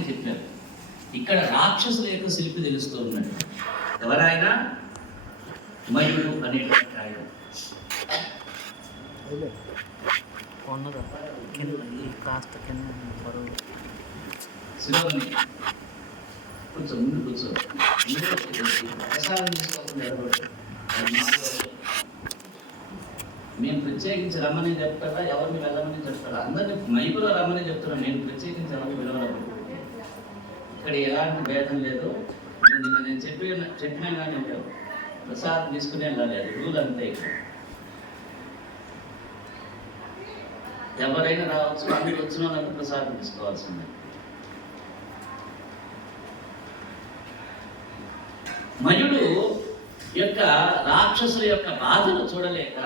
చెప్పారు. ఇక్కడ రాక్షసుల యొక్క శిల్పి తెలుస్తూ ఉన్నాడు. ఎవరైనా మయుడు అనేటువంటి ఆయన శిలోని కొంచెం ముందు కూర్చో. ప్రసాదం తీసుకోకుండా మేము ప్రత్యేకించి రమ్మని చెప్తారా, ఎవరిని వెళ్ళమని చెప్తారా? అందరినీ మైకులో రమ్మని చెప్తున్నా. నేను ప్రత్యేకించి ఎవరిని వెళ్ళాలి. ఇక్కడ ఎలాంటి భేదం లేదు. నేను చెప్పినా కానీ ప్రసాదం తీసుకునే వెళ్ళలేదు. రూల్ అంతే. ఇక్కడ ఎవరైనా రావచ్చు, అందరికి వచ్చిన వాళ్ళకి ప్రసాదం తీసుకోవాల్సిందే. మయుడు యొక్క రాక్షసుల యొక్క బాధను చూడలేక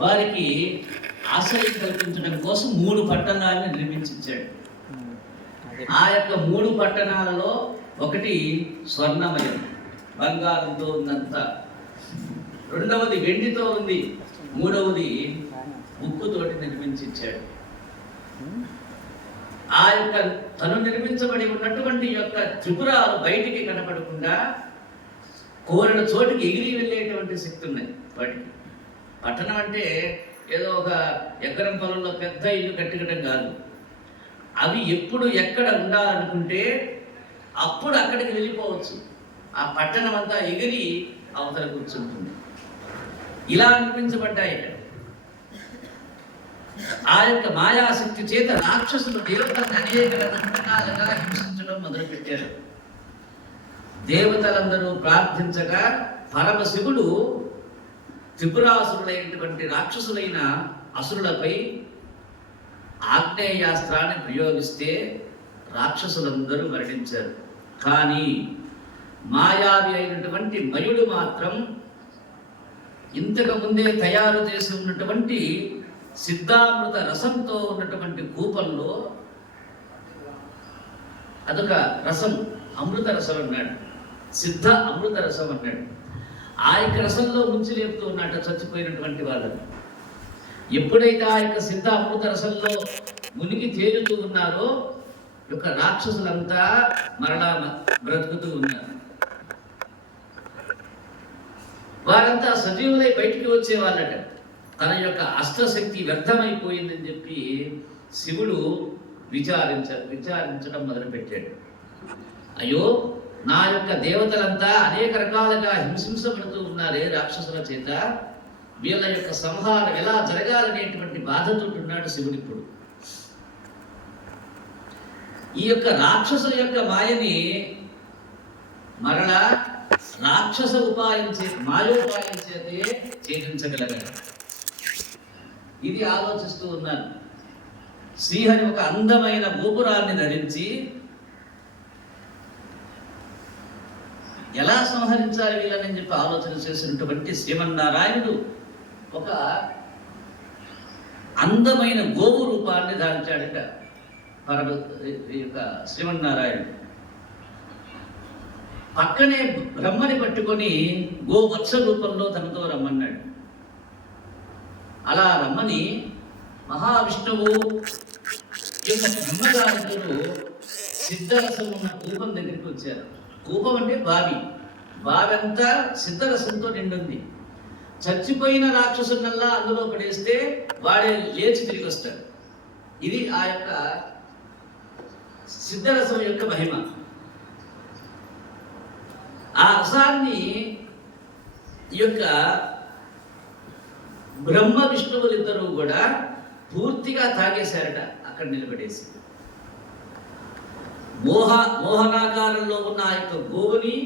వారికి ఆశ్రయం కల్పించడం కోసం 3 పట్టణాలను నిర్మించాడు. ఆ యొక్క 3 పట్టణాలలో ఒకటి స్వర్ణమయం, బంగారంతో ఉన్నంత. రెండవది వెండితో ఉంది. మూడవది ఉక్కుతోటి నిర్మించాడు. ఆ యొక్క తను నిర్మించబడి ఉన్నటువంటి యొక్క త్రిపురాలు బయటికి కనపడకుండా కోరిన చోటికి ఎగిరి వెళ్ళేటువంటి శక్తి ఉన్నది వాటికి. పట్టణం అంటే ఏదో ఒక ఎకరం పొలంలో పెద్ద ఇల్లు కట్టుకోవడం కాదు. అవి ఎప్పుడు ఎక్కడ ఉండాలనుకుంటే అప్పుడు అక్కడికి వెళ్ళిపోవచ్చు. ఆ పట్టణం అంతా ఎగిరి అవతల కూర్చుంటుంది. ఇలా నిర్మించబడ్డాయి. ఆ యొక్క మాయాశక్తి చేత రాక్షసులు దేవతలను అనేక రకాలుగా హింసించడం మొదలుపెట్టారు. దేవతలందరూ ప్రార్థించగా పరమశివుడు త్రిపురాసురులైనటువంటి రాక్షసులైన అసురులపై ఆగ్నేయాస్త్రాన్ని ప్రయోగిస్తే రాక్షసులందరూ మరణించారు. కానీ మాయావి అయినటువంటి మయుడు మాత్రం ఇంతకు ముందే తయారు చేసి ఉన్నటువంటి సిద్ధామృత రసంతో ఉన్నటువంటి కూపంలో అదొక రసం, అమృత రసం అన్నాడు. సిద్ధ అమృత రసం అన్నాడు. ఆ యొక్క రసంలో ముంచి లేపుతూ ఉన్నట్టు చచ్చిపోయినటువంటి వాళ్ళని. ఎప్పుడైతే ఆ యొక్క సిద్ధ అమృత రసంలో మునిగి తేలుతూ ఉన్నారో యొక్క రాక్షసులంతా మరలా బ్రతుకుతూ ఉన్నారు. వారంతా సజీవులై బయటికి వచ్చేవాళ్ళట. తన యొక్క అస్త్రశక్తి వ్యర్థమైపోయిందని చెప్పి శివుడు విచారించడం మొదలుపెట్టాడు. అయ్యో, నా యొక్క దేవతలంతా అనేక రకాలుగా హింసించబడుతూ ఉన్నారే రాక్షసుల చేత, వీళ్ళ యొక్క సంహారం ఎలా జరగాలనేటువంటి బాధతో ఉన్నాడు శివుడు. ఇప్పుడు ఈ యొక్క రాక్షసుల యొక్క మాయని మరలా రాక్షస ఉపాయం మాయోపాయం చేతే ఛేదించగలగాలి. ఇది ఆలోచిస్తూ ఉన్నాను. శ్రీహరి ఒక అందమైన గోపురాన్ని ధరించి ఎలా సంహరించాలి వీళ్ళని చెప్పి ఆలోచన చేసినటువంటి శ్రీమన్నారాయణుడు ఒక అందమైన గోవు రూపాన్ని ధారించాడట. శ్రీమన్నారాయణుడు పక్కనే బ్రహ్మని పట్టుకొని గోవత్స రూపంలో తనతో రమ్మన్నాడు. అలా రమ్మని మహావిష్ణువు యొక్క బ్రహ్మగారు సిద్ధరసం ఉన్న కూపం దగ్గరికి వచ్చారు. కూపం అంటే బావి. బావి అంతా సిద్ధరసంతో నిండుంది. చచ్చిపోయిన రాక్షసునల్లా అందులో పడేస్తే వాడే లేచి తిరిగి వస్తాడు. ఇది ఆ యొక్క సిద్ధరసం యొక్క మహిమ. ఆ రసాన్ని ఈ యొక్క బ్రహ్మ విష్ణువులిద్దరూ కూడా పూర్తిగా తాగేశారట అక్కడ నిలబడేసి. మోహనాకారంలో ఉన్న ఆ యొక్క గోవుని,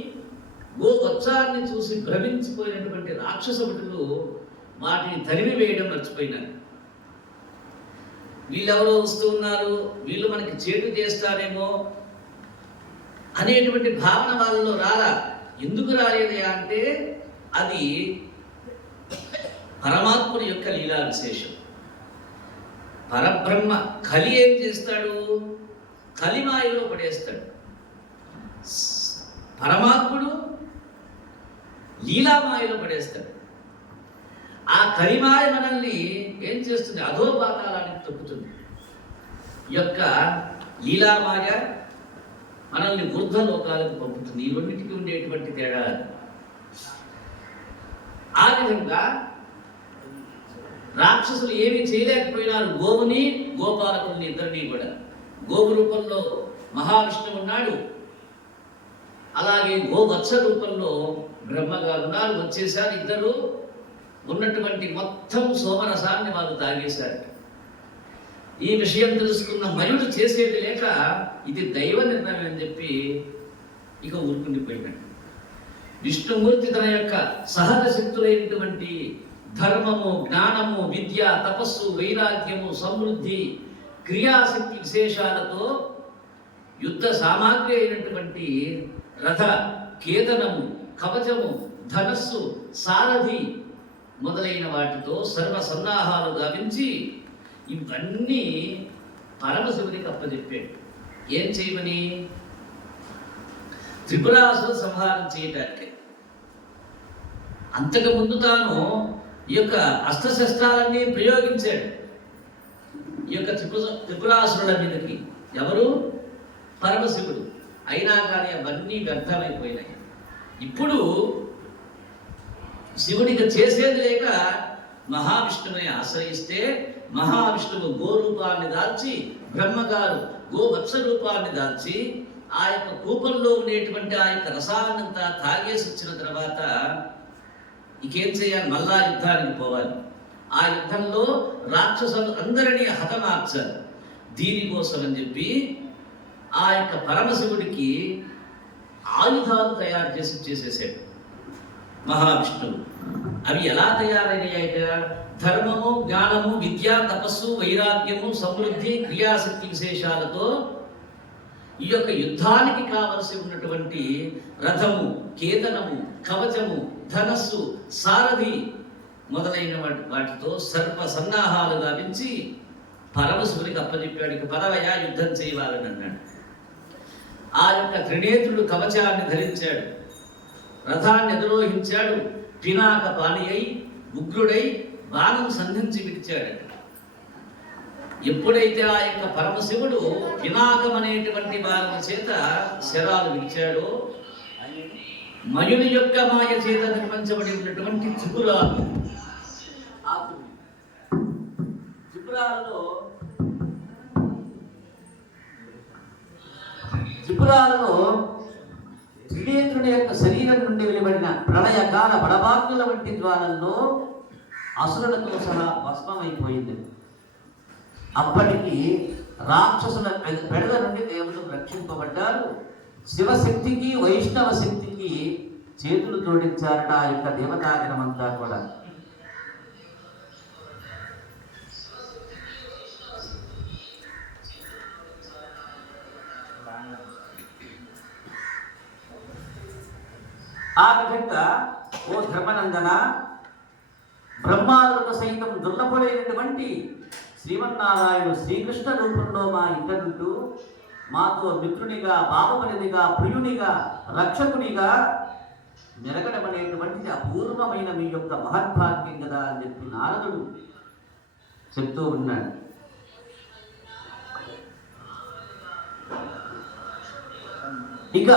గోవత్సాన్ని చూసి భ్రమించిపోయినటువంటి రాక్షస భటులు వాటిని తరిమి వేయడం మర్చిపోయినారు. వీళ్ళెవరో వస్తూ ఉన్నారు, వీళ్ళు మనకి చేటు చేస్తారేమో అనేటువంటి భావన వాళ్ళలో రాలా. ఎందుకు రాలేదయా అంటే అది పరమాత్ముడి యొక్క లీలా విశేషం. పరబ్రహ్మ కలి ఏం చేస్తాడు? కలిమాయలో పడేస్తాడు. పరమాత్ముడు లీలామాయలో పడేస్తాడు. ఆ కలిమాయ మనల్ని ఏం చేస్తుంది? అధోపాతాలానికి తొక్కుతుంది. యొక్క లీలామాయ మనల్ని ఊర్ధ్వలోకాలకు పంపుతుంది. ఈ రెండింటికి ఉండేటువంటి తేడా. ఆ విధంగా రాక్షసులు ఏమీ చేయలేకపోయినారు గోవుని గోపాలకుల్ని ఇద్దరిని కూడా. గోవు రూపంలో మహావిష్ణువు ఉన్నాడు, అలాగే గోవత్స రూపంలో బ్రహ్మగారు ఉన్నారు. వచ్చేసారు ఇద్దరు. ఉన్నటువంటి మొత్తం సోమరసాన్ని వారు తాగేశారు. ఈ విషయం తెలుసుకున్న మయుడు చేసేది లేక ఇది దైవ నిర్ణయం అని చెప్పి ఇక ఊరుకుండిపోయినాడు. విష్ణుమూర్తి తన యొక్క సహజ శక్తులైనటువంటి ధర్మము, జ్ఞానము, విద్య, తపస్సు, వైరాగ్యము, సమృద్ధి, క్రియాశక్తి విశేషాలతో యుద్ధ సామాగ్రి అయినటువంటి రథ, కేతనము, కవచము, ధనస్సు, సారథి మొదలైన వాటితో సర్వ సన్నాహాలు గావించి ఇవన్నీ పరమశివునికి అప్పచెప్పాడు. ఏం చేయమని? త్రిపురాసుర సంహారం చేయటానికి. అంతకుముందు తాను ఈ యొక్క అస్త్రశస్త్రాలన్నీ ప్రయోగించాడు ఈ యొక్క త్రిపురాసురుల మీదకి. ఎవరు? పరమశివుడు. అయినా కానీ అవన్నీ వ్యర్థమైపోయినాయి. ఇప్పుడు శివుడికి చేసేది లేక మహావిష్ణువుని ఆశ్రయిస్తే మహావిష్ణువు గోరూపాన్ని దాల్చి, బ్రహ్మగారు గోవత్స రూపాన్ని దాల్చి ఆ యొక్క కూపంలో ఉండేటువంటి ఆ యొక్క రసాన్నంతా తాగేసి వచ్చిన తర్వాత ఇంకేం చేయాలి? మళ్ళా యుద్ధానికి పోవాలి. ఆ యుద్ధంలో రాక్షసులు అందరినీ హతమార్చాలి. దీనికోసం అని చెప్పి ఆ యొక్క పరమశివుడికి ఆయుధాలు తయారు చేసేసాడు మహావిష్ణువు. అవి ఎలా తయారయ్యాయట? ధర్మము, జ్ఞానము, విద్య, తపస్సు, వైరాగ్యము, సమృద్ధి, క్రియాశక్తి విశేషాలతో ఈ యొక్క యుద్ధానికి కావలసి ఉన్నటువంటి రథము, కేతనము, కవచము, ధనస్సు, సారథి మొదలైన వాటితో సర్వ సన్నాహాలు గావించి పరమశివునికి అప్పచెప్పాడు. ఇక పదవయా యుద్ధం చేయవాలని అన్నాడు. ఆ యొక్క త్రినేత్రుడు కవచాన్ని ధరించాడు, రథాన్ని అధిరోహించాడు, పినాక పాని అయి ఉగ్రుడై బాణం సంధించి విడిచాడు. ఎప్పుడైతే ఆ యొక్క పరమశివుడు పినాకం అనేటువంటి బాణం చేత శరాలు విడిచాడో, మయుని యొక్క మాయ చేత నిర్మించబడి ఉన్నటువంటి త్రిపురాలు, ఆ త్రిపురాలలో త్రినేత్రుని యొక్క శరీరం నుండి వెలువడిన ప్రళయకాల బడబాగ్నుల వంటి జ్వాలల్లో అసురులతో సహా భస్మమైపోయింది. అప్పటికి రాక్షసుల పెడల నుండి దేవుడు రక్షింపబడ్డారు. శివశక్తికి, వైష్ణవ శక్తికి చేతులు జోడించారట ఆ యొక్క దేవతాగణమంతా కూడా. ఆ విధంగా ఓ ధర్మనందన, బ్రహ్మాదులకు సైతం దుర్లభుడైనటువంటి శ్రీమన్నారాయణుడు శ్రీకృష్ణ రూపంలో మా ఇద్దరుంటూ మాతో మిత్రునిగా, బాబపనిదిగా, ప్రియునిగా, రక్షకునిగా మెరగడమనేటువంటిది అపూర్వమైన మీ యొక్క మహద్భాగ్యం కదా అని చెప్పి నారదుడు చెప్తూ ఉన్నాడు. ఇక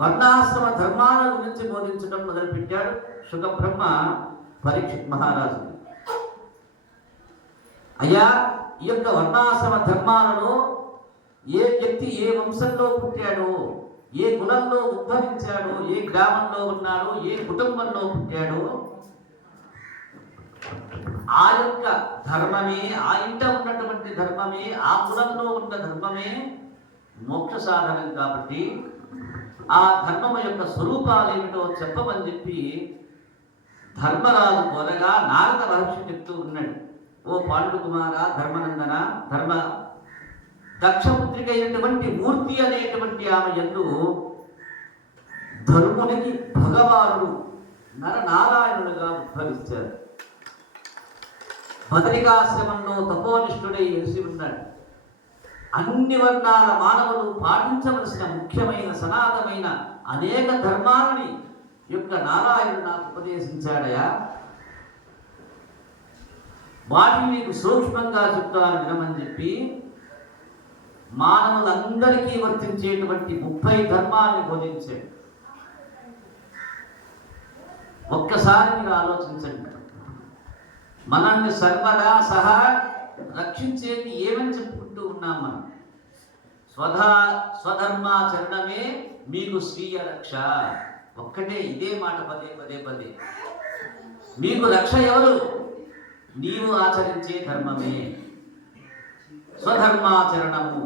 వర్ణాశ్రమ ధర్మాల గురించి బోధించడం మొదలుపెట్టాడు శుకబ్రహ్మ పరీక్షిత్ మహారాజు. అయ్యా, ఈ యొక్క వర్ణాశ్రమ ధర్మాలలో ఏ వ్యక్తి ఏ వంశంలో పుట్టాడో, ఏ కులంలో ఉద్భవించాడో, ఏ గ్రామంలో ఉన్నాడో, ఏ కుటుంబంలో పుట్టాడో, ఆ యొక్క ధర్మమే, ఆ ఇంట ఉన్నటువంటి ధర్మమే, ఆ కులంలో ఉన్న ధర్మమే మోక్ష సాధనం. కాబట్టి ఆ ధర్మం యొక్క స్వరూపాలు ఏమిటో చెప్పమని చెప్పి ధర్మరాజు కోరగా నారద మహర్షి చెప్తూ ఉన్నాడు. ఓ పాండుకుమార, ధర్మనందన, ధర్మ దక్షపుత్రిక అయినటువంటి మూర్తి అనేటువంటి ఆమె యందు ధర్మునికి భగవానుడు నరనారాయణుడుగా ఉద్భవించారు. బదరికాశ్రమంలో తపోనిష్ఠుడై వెలిసి ఉన్నాడు. అన్ని వర్ణాల మానవులు పాటించవలసిన ముఖ్యమైన సనాతనమైన అనేక ధర్మాలని యొక్క నారాయణుడు నాకు ఉపదేశించాడయా. వాటిని మీకు సూక్ష్మంగా చెప్తాను వినమని చెప్పి మానవులందరికీ వర్తించేటువంటి 30 ధర్మాన్ని బోధించాడు. ఒక్కసారి మీరు ఆలోచించండి, మనల్ని సర్వదా సహా రక్షించేది ఏమని చెప్పుకుంటూ ఉన్నాం మనం? స్వధర్మాచరణమే మీకు స్వీయ రక్ష. ఒక్కటే ఇదే మాట పదే పదే పదే. మీకు రక్ష ఎవరు? నీవు ఆచరించే ధర్మమే. స్వధర్మాచరణము,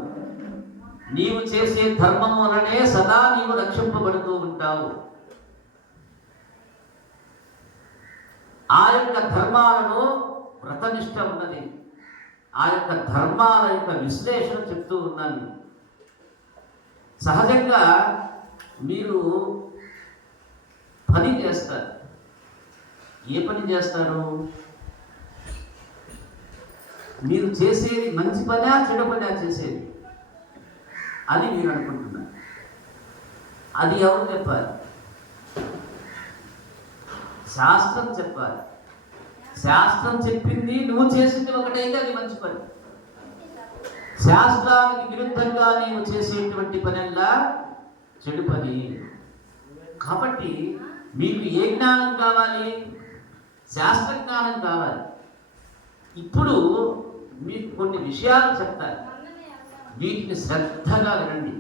నీవు చేసే ధర్మము వలనే సదా నీవు రక్షింపబడుతూ ఉంటావు. ఆ యొక్క ధర్మాలలో వ్రతనిష్ట ఉన్నది. ఆ యొక్క ధర్మాల యొక్క విశ్లేషణ చెప్తూ ఉన్నాను. సహజంగా మీరు పని చేస్తారు. ఏ పని చేస్తారు? మీరు చేసేది మంచి పనా చెడు పనా చేసేది అని మీరు అనుకుంటున్నారు. అది ఎవరు చెప్పాలి? శాస్త్రం చెప్పాలి. శాస్త్రం చెప్పింది నువ్వు చేసింది ఒకటైతే అది మంచి పని. శాస్త్రానికి విరుద్ధంగా నీవు చేసేటువంటి పనల్లా చెడు పని. కాబట్టి మీకు ఏ జ్ఞానం కావాలి? శాస్త్ర జ్ఞానం కావాలి. ఇప్పుడు మీకు కొన్ని విషయాలు చెప్తారు, వీటిని శ్రద్ధగా వినండి.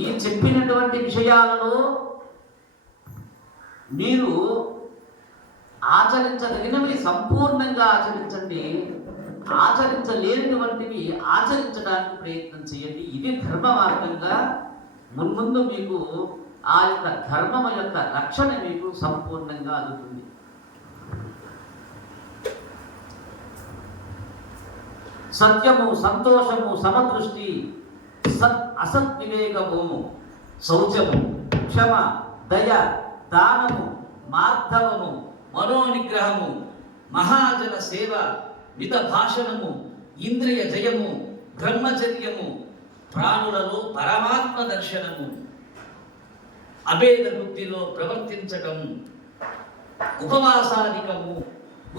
ఈ చెప్పినటువంటి విషయాలలో మీరు ఆచరించదగినవి సంపూర్ణంగా ఆచరించండి, ఆచరించలేనటువంటివి ఆచరించడానికి ప్రయత్నం చేయండి. ఇది ధర్మ మార్గంగా మున్ముందు మీకు ఆ యొక్క ధర్మం యొక్క రక్షణ మీకు సంపూర్ణంగా అందుతుంది. సత్యము, సంతోషము, సమదృష్టి, అసత్ వివేకము, శౌచము, క్షమ, దయ, దానము, మార్ధవము, మనోనిగ్రహము, మహాజన సేవ, మిత భాషణము, ఇంద్రియ జయము, బ్రహ్మచర్యము, ప్రాణులలో పరమాత్మ దర్శనము, అభేద బుద్ధిలో ప్రవర్తించటం, ఉపవాసాధికము,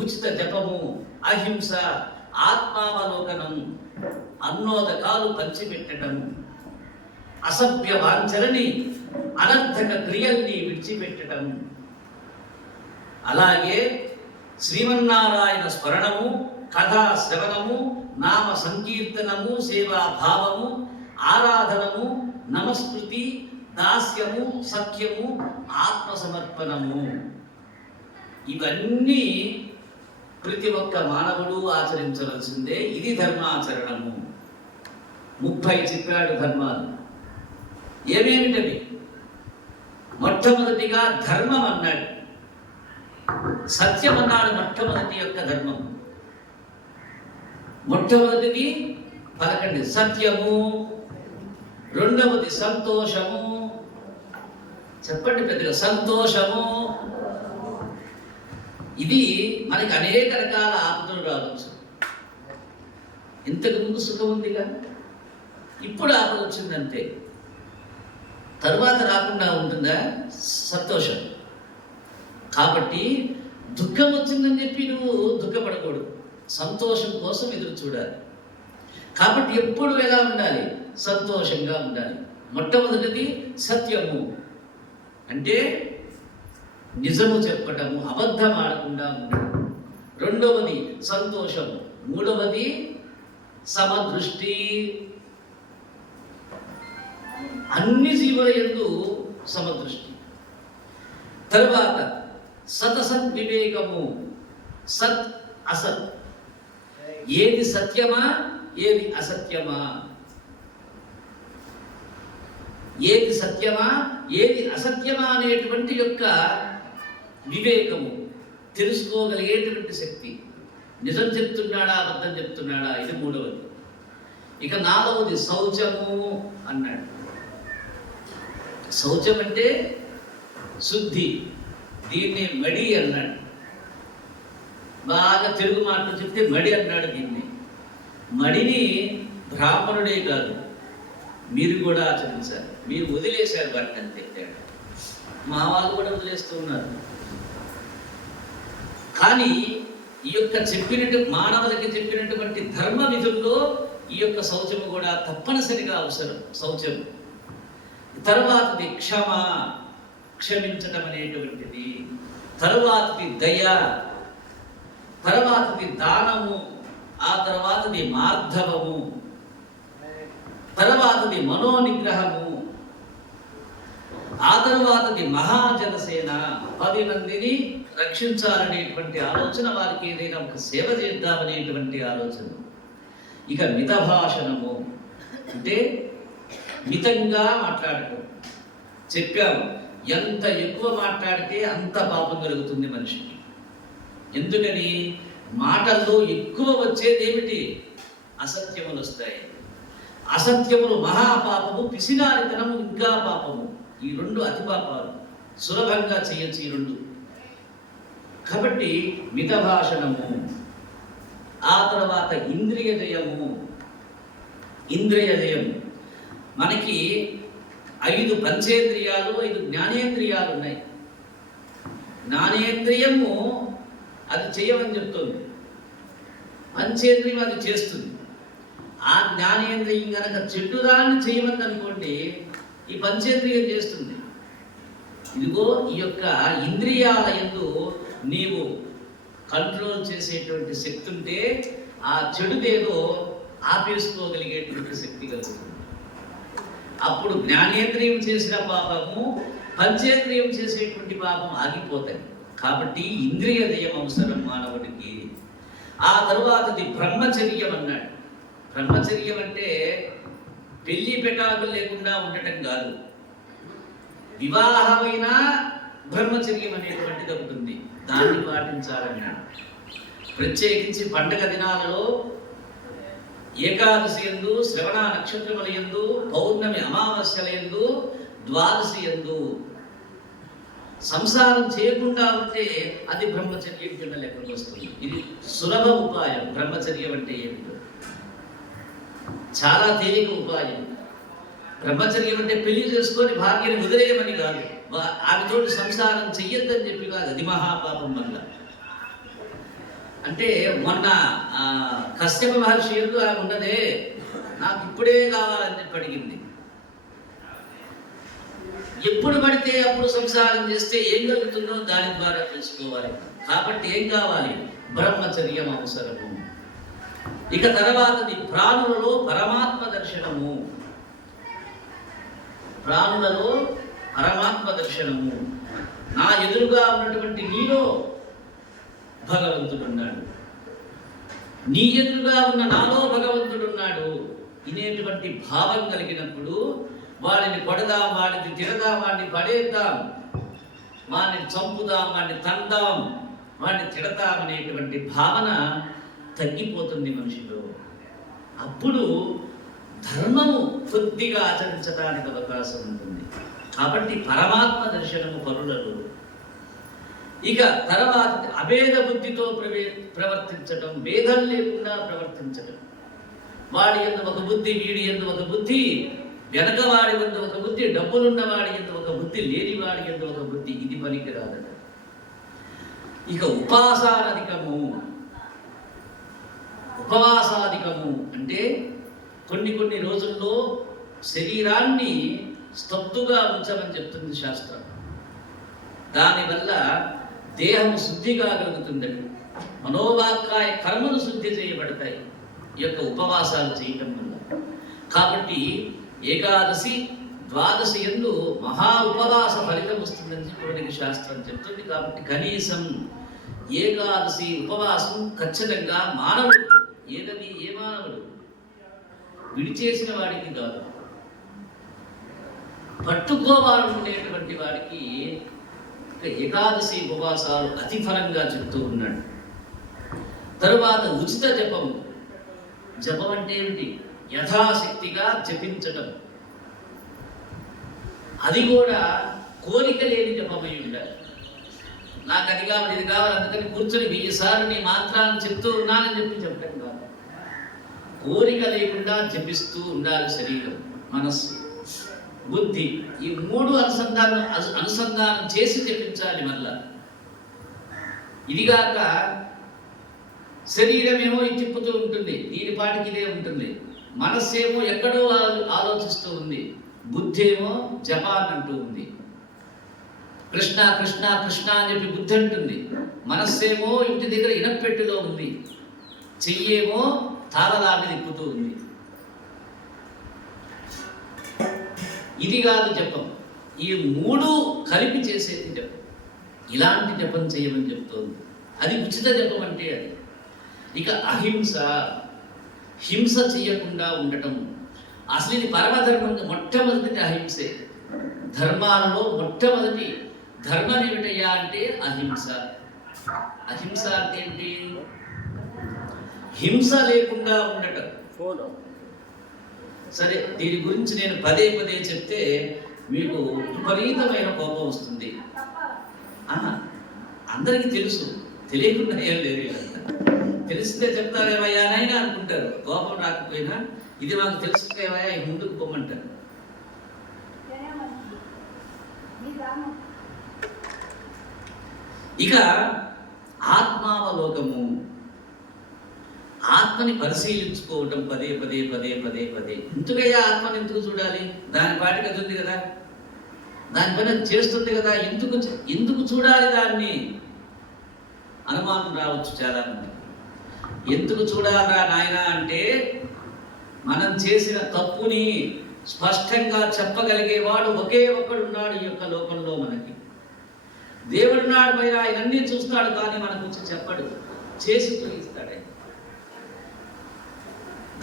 ఉచిత జపము, అహింస, ఆత్మావలోకనం, అన్నోదకాలు పంచిపెట్టడం, అసభ్య వాంఛలని, అనర్థక క్రియల్ని విడిచిపెట్టడం, అలాగే శ్రీమన్నారాయణ స్మరణము, కథా శ్రవణము, నామ సంకీర్తనము, సేవాభావము, ఆరాధనము, నమస్కృతి, దాస్యము, సఖ్యము, ఆత్మసమర్పణము. ఇవన్నీ ప్రతి ఒక్క మానవుడు ఆచరించవలసిందే. ఇది ధర్మాచరణము. 30 చెప్పాడు ధర్మాలు. ఏమేమిటవి? మొట్టమొదటిగా ధర్మం అన్నాడు, సత్యం అన్నాడు. మొట్టమొదటి యొక్క ధర్మం, మొట్టమొదటిది పలకండి, సత్యము. రెండవది సంతోషము. చెప్పండి పెద్దగా, సంతోషము. ఇది మనకి అనేక రకాల ఆపదలు రావచ్చు. ఇంతకు ముందు సుఖం ఉందిగా, ఇప్పుడు ఆపద వచ్చిందంటే తరువాత రాకుండా ఉంటుందా? సంతోషం. కాబట్టి దుఃఖం వచ్చిందని చెప్పి నువ్వు దుఃఖపడకూడదు, సంతోషం కోసం ఎదురు చూడాలి. కాబట్టి ఎప్పుడు ఎలా ఉండాలి? సంతోషంగా ఉండాలి. మొట్టమొదటిది సత్యము అంటే నిజము చెప్పటము, అబద్ధం ఆడకుండా ఉండడం. రెండవది సంతోషము. మూడవది సమదృష్టి, అన్ని జీవుల యందు సమదృష్టి. తరువాత సతసత్ వివేకము, సత్ అసత్, ఏది సత్యమా ఏది అసత్యమా, ఏది సత్యమా ఏది అసత్యమా అనేటువంటి యొక్క వివేకము, తెలుసుకోగలిగేటువంటి శక్తి. నిజం చెప్తున్నాడా అబద్ధం చెప్తున్నాడా, ఇది మూడవది. ఇక నాలుగవది శౌచము అన్నాడు. శౌచం అంటే శుద్ధి, దీన్ని మడి అన్నాడు. బాగా తెలుగు మాటలు చెప్తే మడి అన్నాడు దీన్ని. మడిని బ్రాహ్మణుడే కాదు, మీరు కూడా ఆచరించాలి. మీరు వదిలేశారు వాటిని అంతే. మా వాళ్ళు కూడా వదిలేస్తూ ఉన్నారు. కానీ ఈ యొక్క మానవులకి చెప్పినటువంటి ధర్మ విధుల్లో ఈ యొక్క శౌచము కూడా తప్పనిసరిగా అవసరం. శౌచం తర్వాతది క్షమ, క్షమించటం అనేటువంటిది. తరువాతది దయ, తర్వాతది దానము, ఆ తర్వాతది మార్ధవము, తర్వాతది మనోనిగ్రహము, ఆ తర్వాతది మహాజనసేన. 10 మందిని రక్షించాలనేటువంటి ఆలోచన, వారికి ఏదైనా ఒక సేవ చేద్దామనేటువంటి ఆలోచన. ఇక మితభాషణము అంటే మితంగా మాట్లాడటం. చెప్పాము, ఎంత ఎక్కువ మాట్లాడితే అంత పాపం కలుగుతుంది మనిషికి. ఎందుకని? మాటల్లో ఎక్కువ వచ్చేది ఏమిటి? అసత్యములు వస్తాయి. అసత్యములు మహాపాపము, పిసినారితనము ఇంకా పాపము. ఈ 2 అతి పాపాలు. సులభంగా చేయొచ్చు ఈ 2. కాబట్టి మితభాషణము, ఆ తర్వాత ఇంద్రియ జయము. ఇంద్రియ జయము మనకి 5 పంచేంద్రియాలు, 5 జ్ఞానేంద్రియాలు ఉన్నాయి. జ్ఞానేంద్రియము అది చేయమని చెప్తుంది, పంచేంద్రియం అది చేస్తుంది. ఆ జ్ఞానేంద్రియం కనుక చెడ్డుదాన్ని చేయమని అనుకోండి, ఈ పంచేంద్రియం చేస్తుంది. ఇదిగో ఈ యొక్క ఇంద్రియాల యందు నీవు కంట్రోల్ చేసేటువంటి శక్తి ఉంటే ఆ చెడుదేదో ఆపేసుకోగలిగేటువంటి శక్తి కలుగుతుంది. అప్పుడు జ్ఞానేంద్రియం చేసిన పాపము, పంచేంద్రియం చేసేటువంటి పాపం ఆగిపోతాయి. కాబట్టి ఇంద్రియ జయం అవసరం మానవుడికి. ఆ తరువాతది బ్రహ్మచర్యం అన్నాడు. బ్రహ్మచర్యం అంటే పెళ్లి పెటాకులు లేకుండా ఉండటం కాదు. వివాహమైన బ్రహ్మచర్యం అనేటువంటిది ఒకటి ఉంది, దాన్ని పాటించాలన్నాడు. ప్రత్యేకించి పండగ దినాలలో ఏకాదశి యందు, శ్రవణ నక్షత్రముల యందు, పౌర్ణమి అమావాస్యల యందు, ద్వాదశి యందు సంసారం చేయకుండా ఉంటే అది బ్రహ్మచర్యం కింద లెక్కకు వస్తుంది. ఇది సులభ ఉపాయం. బ్రహ్మచర్యం అంటే ఏమిటో చాలా తేలిక ఉపాయం. బ్రహ్మచర్యం అంటే పెళ్లి చేసుకొని భార్యని వదిలేయమని కాదు, ఆమెతో సంసారం చెయ్యొద్దని చెప్పి కాదు. అది మహాపాపం వల్ల. అంటే మొన్న కశ్యప మహర్షి యందు అలా ఉన్నదే, నాకు ఇప్పుడే కావాలని చెప్పి అడిగింది. ఎప్పుడు పడితే అప్పుడు సంసారం చేస్తే ఏం కలుగుతుందో దాని ద్వారా తెలుసుకోవాలి. కాబట్టి ఏం కావాలి? బ్రహ్మచర్యం అవసరము. ఇక తర్వాతది ప్రాణులలో పరమాత్మ దర్శనము. ప్రాణులలో పరమాత్మ దర్శనము. నా ఎదురుగా ఉన్నటువంటి నీలో భగవంతుడున్నాడు, నీ ఎదురుగా ఉన్న నాలో భగవంతుడున్నాడు ఇనేటువంటి భావం కలిగినప్పుడు వాడిని కొడదాం, వాడిని తిడదాం, వాడిని పడేద్దాం, వాడిని చంపుదాం, వాడిని తందాం, వాడిని తిడతాం అనేటువంటి భావన తగ్గిపోతుంది మనిషిలో. అప్పుడు ధర్మము కొద్దిగా ఆచరించడానికి అవకాశం ఉంటుంది. కాబట్టి పరమాత్మ దర్శనము పరులలో. ఇక తర్వాత అభేద బుద్ధితో ప్రవర్తించడం, భేదం లేకుండా ప్రవర్తించడం. వాడి యందు ఒక బుద్ధి, వీడి యందు ఒక బుద్ధి, వెనక వాడి యందు ఒక బుద్ధి, డబ్బులున్న వాడి యందు ఒక బుద్ధి, లేని వాడి యందు ఒక బుద్ధి. ఇది పనికిరాదట. ఇక ఉపాసాధికము. ఉపవాసాధికము అంటే కొన్ని రోజుల్లో శరీరాన్ని స్తబ్దుగా ఉంచమని చెప్తుంది శాస్త్రం. దానివల్ల దేహము శుద్ధి కాగలుగుతుందని, మనోవాక్కాయ కర్మలు శుద్ధి చేయబడతాయి ఈ యొక్క ఉపవాసాలు చేయటం వల్ల. కాబట్టి ఏకాదశి, ద్వాదశి యందు మహా ఉపవాస ఫలితం వస్తుందని చెప్పడానికి శాస్త్రం చెప్తుంది. కాబట్టి కనీసం ఏకాదశి ఉపవాసం ఖచ్చితంగా మానవుడు, ఏదది ఏ మానవుడు విడిచేసిన వాడికి కాదు, పట్టుకోవాలనుకునేటువంటి వాడికి ఏకాదశి ఉపవాసాలు అతి ఫలంగా చెప్తూ ఉన్నాడు. తరువాత ఉచిత జపము. జపం అంటే ఏమిటి? యథాశక్తిగా జపించటం. అది కూడా కోరిక లేని జపమై ఉండాలి. నాకు అది కావాలి, ఇది కావాలి, అందుకని కూర్చొని 1000 సార్లు నీ మాత్రాన్ని చెప్తూ ఉన్నానని చెప్పడం కాదు. కోరిక లేకుండా జపిస్తూ ఉండాలి శరీరం, మనస్సు, బుద్ధి. ఈ 3 అనుసంధానం చేసి జపించాలి. మళ్ళా ఇదిగాక శరీరం ఏమో తిప్పుతూ ఉంటుంది, దీని పాటికి ఇదే ఉంటుంది. మనస్సేమో ఎక్కడో ఆలోచిస్తూ ఉంది, బుద్ధి ఏమో జపాన్ అంటూ ఉంది. కృష్ణ కృష్ణ కృష్ణ అని చెప్పి బుద్ధి అంటుంది, మనస్సేమో ఇంటి దగ్గర ఇనపెట్టులో ఉంది, చెయ్యేమో తాళదాన్ని తిప్పుతూ ఉంది. ఇది కాదు జపం, ఈ మూడు కలిపి చేసేది జపం. ఇలాంటి జపం చేయమని చెప్తోంది. అది ఉచిత జపం అంటే అది. ఇక అహింస, హింస చేయకుండా ఉండటం. అసలు ఇది పరమధర్మంగా మొట్టమొదటిది అహింసే. ధర్మాలలో మొట్టమొదటి ధర్మం ఏమిటయ్యా అంటే అహింస. అహింస అంటే ఏంటి? హింస లేకుండా ఉండటం. సరే, దీని గురించి నేను పదే పదే చెప్తే మీకు విపరీతమైన కోపం వస్తుంది. అందరికీ తెలుసు, తెలియకుండా ఏం లేదు. తెలిస్తే చెప్తారేమయ్యా నైనా అనుకుంటారు. కోపం రాకపోయినా ఇది మాకు తెలుసుకేమయ్యా ముందుకు పొమ్మంటారు. ఇక ఆత్మావలోకము, ఆత్మని పరిశీలించుకోవటం పదే పదే పదే పదే పదే. ఎందుకయ్యా ఆత్మని ఎందుకు చూడాలి? దాని పాటికి అది ఉంది కదా, దాని పని చేస్తుంది కదా, ఎందుకు చూడాలి దాన్ని? అనుమానం రావచ్చు చాలా మంది. ఎందుకు చూడాలరా నాయన అంటే, మనం చేసిన తప్పుని స్పష్టంగా చెప్పగలిగేవాడు ఒకే ఒక్కడున్నాడు ఈ యొక్క లోకంలో మనకి. దేవుడున్నాడు పైన, ఆయన అన్నీ చూస్తాడు, కానీ మనకు వచ్చి చెప్పడు, చేసి చూపిస్తాడు ఆయన.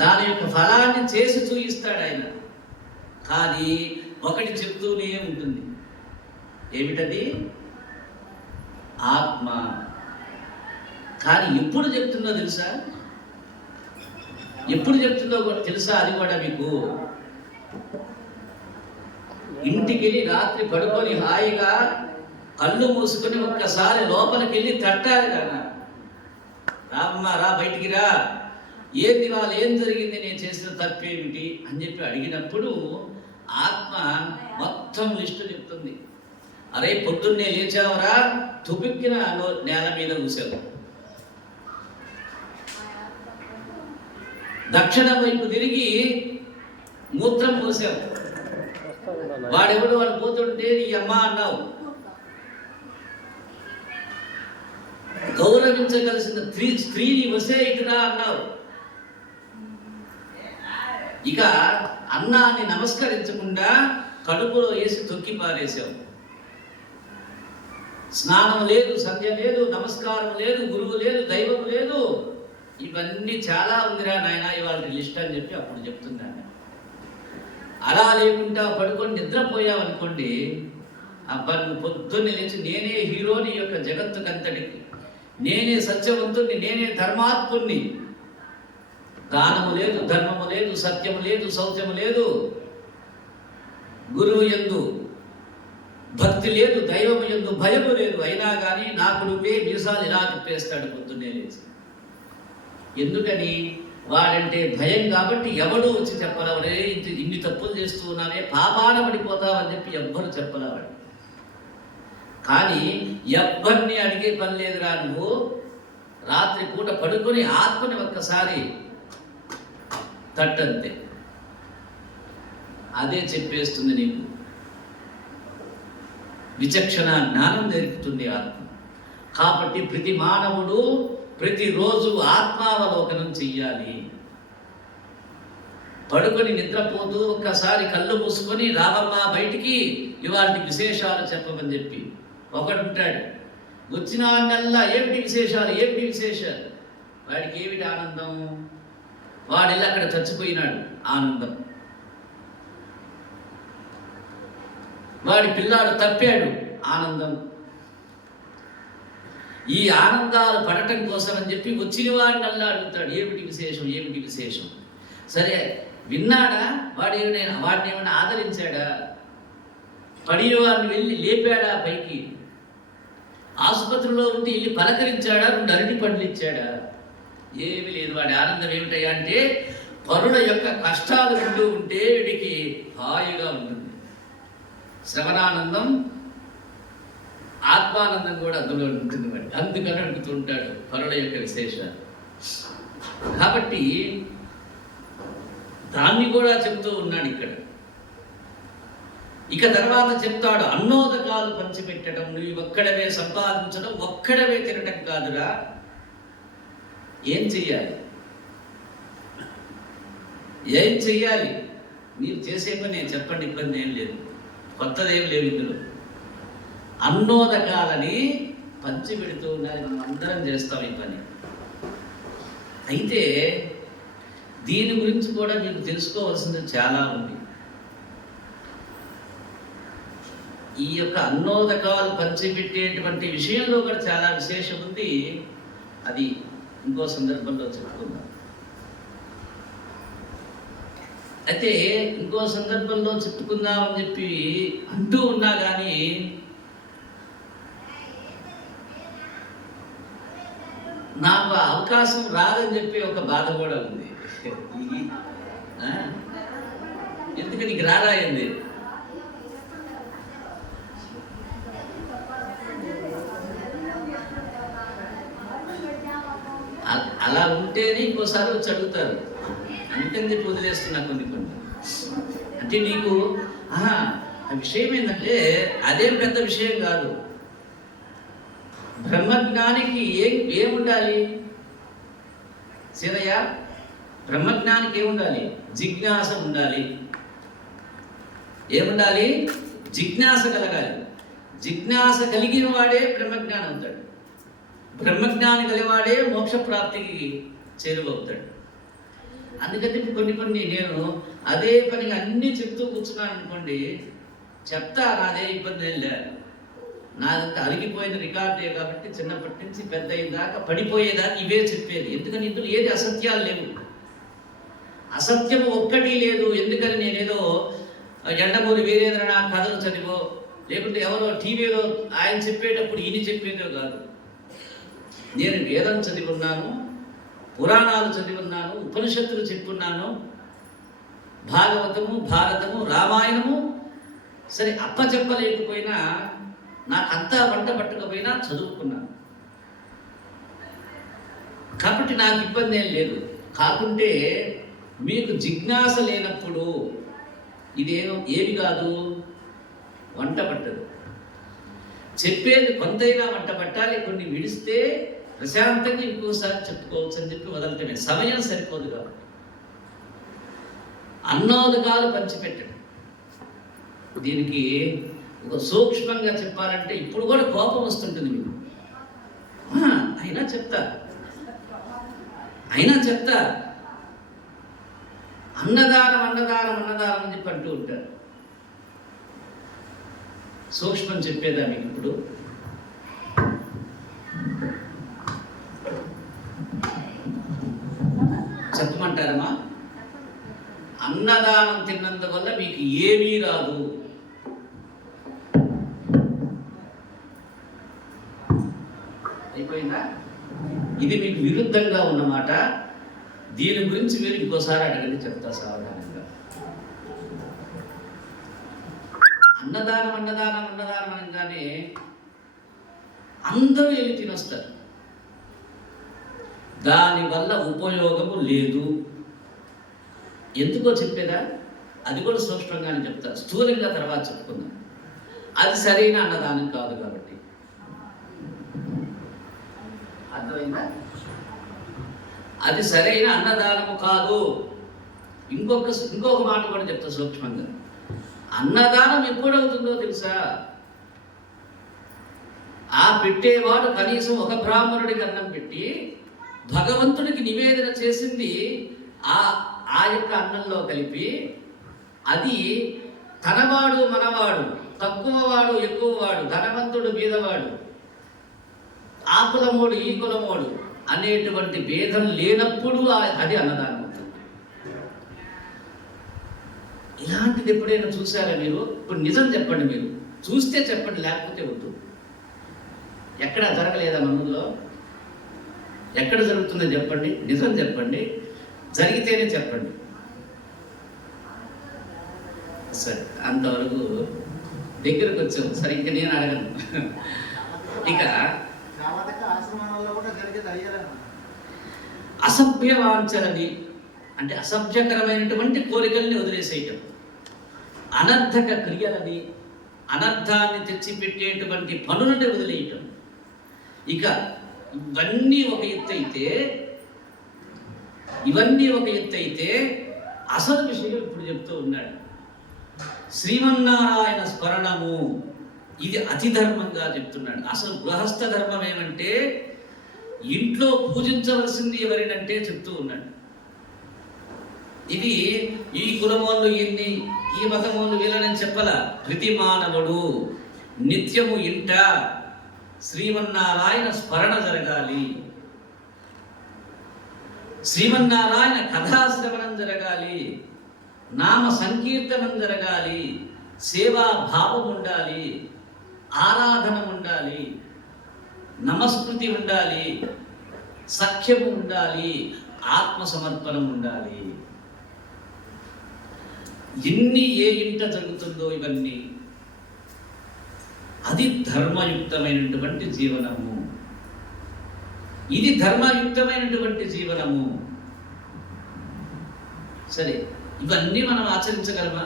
దాని యొక్క ఫలాన్ని చేసి చూపిస్తాడు ఆయన. కానీ ఒకటి చెప్తూనే ఉంటుంది. ఏమిటది? ఆత్మ. కానీ ఎప్పుడు చెప్తుందో తెలుసా? ఎప్పుడు చెప్తుందో తెలుసా? అది కూడా మీకు ఇంటికి వెళ్ళి రాత్రి పడుకొని హాయిగా కళ్ళు మూసుకొని ఒక్కసారి లోపలికి వెళ్ళి తట్టాలి కదా, రామ్మా రా బయటికి రా, ఏంది వాళ్ళు ఏం జరిగింది, నేను చేసిన తప్పేమిటి అని చెప్పి అడిగినప్పుడు ఆత్మ మొత్తం లిస్టు చెప్తుంది. అరే పొద్దున్నే లేచావరా, తుపిక్కిన నేల మీద కూసావు, దక్షిణం వైపు తిరిగి మూత్రం పోసావు, వాడెవడు వాడు పోతుంటే నీ అమ్మ అన్నావు, గౌరవించగలిసిన స్త్రీని వసే ఇటురా అన్నావు, ఇక అన్నాన్ని నమస్కరించకుండా కడుపులో వేసి తొక్కి పారేశావు. స్నానం లేదు, సంధ్య లేదు, నమస్కారం లేదు, గురువు లేదు, దైవం లేదు. ఇవన్నీ చాలా ఉందిరా నాయన ఇవాళ లిస్ట్ అని చెప్పి అప్పుడు చెప్తున్నాను. అలా లేకుండా పడుకొని నిద్రపోయావు అనుకోండి, అబ్బా నువ్వు పొద్దున్నే లేచి నేనే హీరోని యొక్క జగత్తుకంతటికి, నేనే సత్యవంతుణ్ణి, నేనే ధర్మాత్ముణ్ణి, దానము లేదు, ధర్మము లేదు, సత్యము లేదు, శౌచము లేదు, గురువు యందు భక్తి లేదు, దైవము యందు భయము లేదు, అయినా కానీ నాకు నువ్వే మీసాలు ఇలా తిప్పేస్తాడు పొద్దున్నే లేచి. ఎందుకని? వాడంటే భయం కాబట్టి. ఎవడు వచ్చి చెప్పలవరే ఇన్ని తప్పులు చేస్తూ ఉన్నావే, పాపాన పడిపోతావని చెప్పి ఎవ్వరు చెప్పలేవాడు. కానీ ఎవ్వరిని అడిగే పని లేదురా, నువ్వు రాత్రి పూట పడుకొని ఆత్మని ఒక్కసారి తట్టంతే, అదే చెప్పేస్తుంది నీకు. విచక్షణ జ్ఞానం నేర్పుతుంది ఆత్మ. కాబట్టి ప్రతి మానవుడు ప్రతిరోజు ఆత్మావలోకనం చెయ్యాలి. పడుకొని నిద్రపోతూ ఒక్కసారి కళ్ళు మూసుకొని రావమ్మా బయటికి, ఇవాటి విశేషాలు చెప్పమని చెప్పి ఒకడు ఉంటాడు. వచ్చిన వాడినల్లా ఏమిటి విశేషాలు, ఏమిటి విశేషాలు, వాడికి ఏమిటి ఆనందం? వాడెళ్ళి అక్కడ చచ్చిపోయినాడు, ఆనందం. వాడి పిల్లాడు తప్పాడు, ఆనందం. ఈ ఆనందాలు పడటం కోసం అని చెప్పి వచ్చిన వాడినల్లా అడుగుతాడు, ఏమిటి విశేషం, ఏమిటి విశేషం. సరే విన్నాడా? వాడిని ఏమైనా ఆదరించాడా? పడిన వాడిని వెళ్ళి లేపాడా పైకి? ఆసుపత్రిలో ఉండి వెళ్ళి పలకరించాడా? 2 అరటి పండ్లు ఇచ్చాడా? ఏమి లేదు. వాడి ఆనందం ఏమిటయ్యా అంటే, పరుల యొక్క కష్టాలు వింటూ ఉంటే వీడికి హాయిగా ఉంటుంది. శ్రవణానందం, ఆత్మానందం కూడా అందులో ఉంటుంది. వాడి అందుకని అడుగుతూ ఉంటాడు పరుల యొక్క విశేషాలు. కాబట్టి దాన్ని కూడా చెప్తూ ఉన్నాడు ఇక్కడ. ఇక తర్వాత చెప్తాడు, అన్నోదకాలు పంచిపెట్టడం, నువ్వు ఒక్కడవే సంపాదించడం, ఒక్కడవే తినటం కాదురా. ఏం చెయ్యాలి? ఏం చెయ్యాలి? మీరు చేసే పని నేను చెప్పండి, ఇబ్బంది ఏం లేదు, కొత్తదేం లేదు ఇందులో. అన్నోదకాలని పంచిపెడుతూ ఉండాలి. మనం అందరం చేస్తాం ఈ పని. అయితే దీని గురించి కూడా మీకు తెలుసుకోవాల్సింది చాలా ఉంది. ఈ యొక్క అన్నోదకాలు పంచిపెట్టేటువంటి విషయంలో కూడా చాలా విశేషం ఉంది. అది ఇంకో సందర్భంలో చెప్పుకుందాం. అయితే ఇంకో సందర్భంలో చెప్పుకుందాం అని చెప్పి అంటూ ఉన్నా కానీ నాకు ఆ అవకాశం రాదని చెప్పి ఒక బాధ కూడా ఉంది. ఎందుకు నీకు రారాయింది? అలా ఉంటేనే ఇంకోసారి వచ్చి అడుగుతారు. అందుకని చెప్పి వదిలేస్తున్నా కొన్ని. అంటే నీకు ఆ విషయం ఏంటంటే అదేం పెద్ద విషయం కాదు. బ్రహ్మజ్ఞానికి ఏముండాలి సీదయ్య? బ్రహ్మజ్ఞానికి ఏముండాలి? జిజ్ఞాస ఉండాలి. ఏముండాలి? జిజ్ఞాస కలగాలి. జిజ్ఞాస కలిగిన వాడే బ్రహ్మజ్ఞానం అవుతాడు. బ్రహ్మజ్ఞాని కలివాడే మోక్ష ప్రాప్తికి చేరువవుతాడు. అందుకని కొన్ని నేను అదే పనిగా అన్నీ చెప్తూ కూర్చున్నాను అనుకోండి, చెప్తా, నాదే ఇబ్బంది ఏం లేదు. నాదంతా అరిగిపోయిన రికార్డే కాబట్టి చిన్నప్పటి నుంచి పెద్ద అయ్యేదాకా పడిపోయేదాకా ఇవే చెప్పేది. ఎందుకని ఇందులో ఏది అసత్యాలు లేవు, అసత్యం ఒక్కటి లేదు. ఎందుకని నేనేదో ఎండమూరి వీరేంద్రనాథ్ కథలు చదివో, లేకుంటే ఎవరో టీవీలో ఆయన చెప్పేటప్పుడు ఈయన చెప్పేదో కాదు. నేను వేదం చదివున్నాను, పురాణాలు చదివున్నాను, ఉపనిషత్తులు చెప్పున్నాను, భాగవతము, భారతము, రామాయణము. సరే అప్పచెప్పలేకపోయినా, నాకంతా వంట పట్టకపోయినా చదువుకున్నాను. కాబట్టి నాకు ఇబ్బంది ఏం లేదు. కాకుంటే మీకు జిజ్ఞాస లేనప్పుడు ఏమి కాదు, వంట పట్టదు. చెప్పేది కొంతైనా వంట పట్టాలి, కొన్ని విడిస్తే ప్రశాంతంగా ఇంకోసారి చెప్పుకోవచ్చు అని చెప్పి వదలటమే. సమయం సరిపోదు కాబట్టి అన్నోదకాలు పంచిపెట్టడం. దీనికి ఒక సూక్ష్మంగా చెప్పాలంటే ఇప్పుడు కూడా కోపం వస్తుంటుంది మీకు. అయినా చెప్తా అన్నదానం అని చెప్పి అంటూ ఉంటారు. సూక్ష్మం చెప్పేదా మీకు ఇప్పుడు? చెప్పమంటారమ్మా? అన్నదానం తిన్నందువల్ల మీకు ఏమీ రాదు. అయిపోయిందా? ఇది మీకు విరుద్ధంగా ఉన్నమాట. దీని గురించి మీరు ఇంకోసారి అడగండి, చెప్తా సావధానంగా. అన్నదానం అనగానే అందరూ వెళ్ళి తినొస్తారు. దానివల్ల ఉపయోగము లేదు. ఎందుకో చెప్పేదా? అది కూడా సూక్ష్మంగానే చెప్తా, స్థూలంగా తర్వాత చెప్పుకుందాం. అది సరైన అన్నదానం కాదు కాబట్టి. అర్థమైందా? అది సరైన అన్నదానము కాదు. ఇంకొక మాట కూడా చెప్తా సూక్ష్మంగా. అన్నదానం ఎప్పుడవుతుందో తెలుసా? ఆ పెట్టేవాడు కనీసం ఒక బ్రాహ్మణుడికి అన్నం పెట్టి భగవంతుడికి నివేదన చేసింది ఆ యొక్క అన్నంలో కలిపి, అది తనవాడు మనవాడు, తక్కువవాడు ఎక్కువవాడు, ధనవంతుడు బీదవాడు, ఆ కులమోడు ఈ కులమోడు అనేటువంటి భేదం లేనప్పుడు అది అన్నదానం అవుతుంది. ఇలాంటిది ఎప్పుడైనా చూసారా మీరు? ఇప్పుడు నిజం చెప్పండి, మీరు చూస్తే చెప్పండి, లేకపోతే వద్దు. ఎక్కడ జరగలేదా మన ఊళ్ళో? ఎక్కడ జరుగుతుందో చెప్పండి, నిజం చెప్పండి, జరిగితేనే చెప్పండి. సరే, అంతవరకు దగ్గరకు వచ్చాము. సరే, ఇంకా నేను అడగను. ఇక అసభ్య వాంఛలని అంటే అసభ్యకరమైనటువంటి కోరికల్ని వదిలేసేయటం, అనర్థక క్రియలని, అనర్థాన్ని తెచ్చిపెట్టేటువంటి పనులని వదిలేయటం. ఇక ఇవన్నీ ఒక ఎత్తు అయితే అసలు విషయం ఇప్పుడు చెప్తూ ఉన్నాడు. శ్రీమన్నారాయణ స్మరణము ఇది అతి ధర్మంగా చెప్తున్నాడు. అసలు గృహస్థ ధర్మం ఏమంటే ఇంట్లో పూజించవలసింది ఎవరినంటే చెప్తూ ఉన్నాడు. ఇది ఈ కులమోళ్ళు ఎన్ని, ఈ మతమోళ్ళు వీళ్ళని చెప్పల. ప్రతి మానవుడు నిత్యము ఇంట శ్రీమన్నారాయణ స్మరణ జరగాలి, శ్రీమన్నారాయణ కథాశ్రవణం జరగాలి, నామ సంకీర్తనం జరగాలి, సేవాభావం ఉండాలి, ఆరాధన ఉండాలి, నమస్కృతి ఉండాలి, సఖ్యము ఉండాలి, ఆత్మసమర్పణం ఉండాలి. ఎన్ని ఏ ఇంట జరుగుతుందో ఇవన్నీ అది ధర్మయుక్తమైనటువంటి జీవనము. ఇది ధర్మయుక్తమైనటువంటి జీవనము. సరే, ఇవన్నీ మనం ఆచరించగలమా?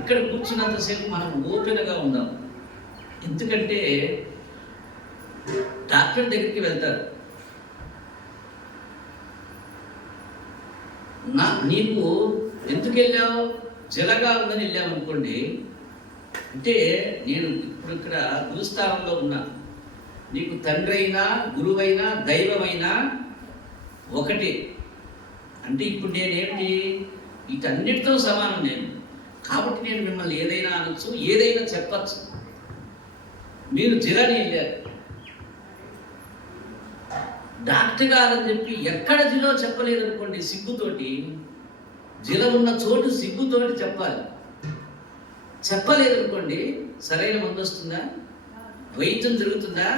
ఇక్కడ కూర్చున్నంతసేపు మనం ఓపెన్గా ఉందాం. ఎందుకంటే డాక్టర్ దగ్గరికి వెళ్తారు, నీకు ఎందుకు వెళ్ళావు, జలగా ఉందని వెళ్ళావు అనుకోండి. అంటే నేను ఇప్పుడు ఇక్కడ గురుస్థానంలో ఉన్నా, నీకు తండ్రి అయినా గురువైనా దైవమైనా ఒకటి. అంటే ఇప్పుడు నేనేంటి, వీటన్నిటితో సమానం నేను. కాబట్టి నేను మిమ్మల్ని ఏదైనా అనొచ్చు, ఏదైనా చెప్పచ్చు. మీరు జిలని వెళ్ళారు, డాక్టర్ గారని చెప్పి ఎక్కడ జిలో చెప్పలేదు అనుకోండి, సిగ్గుతోటి, జిల ఉన్న చోటు సిగ్గుతోటి చెప్పాలి. చెప్పలేదు అనుకోండి, సరైన మందు వస్తుందా, వైద్యం జరుగుతుందా,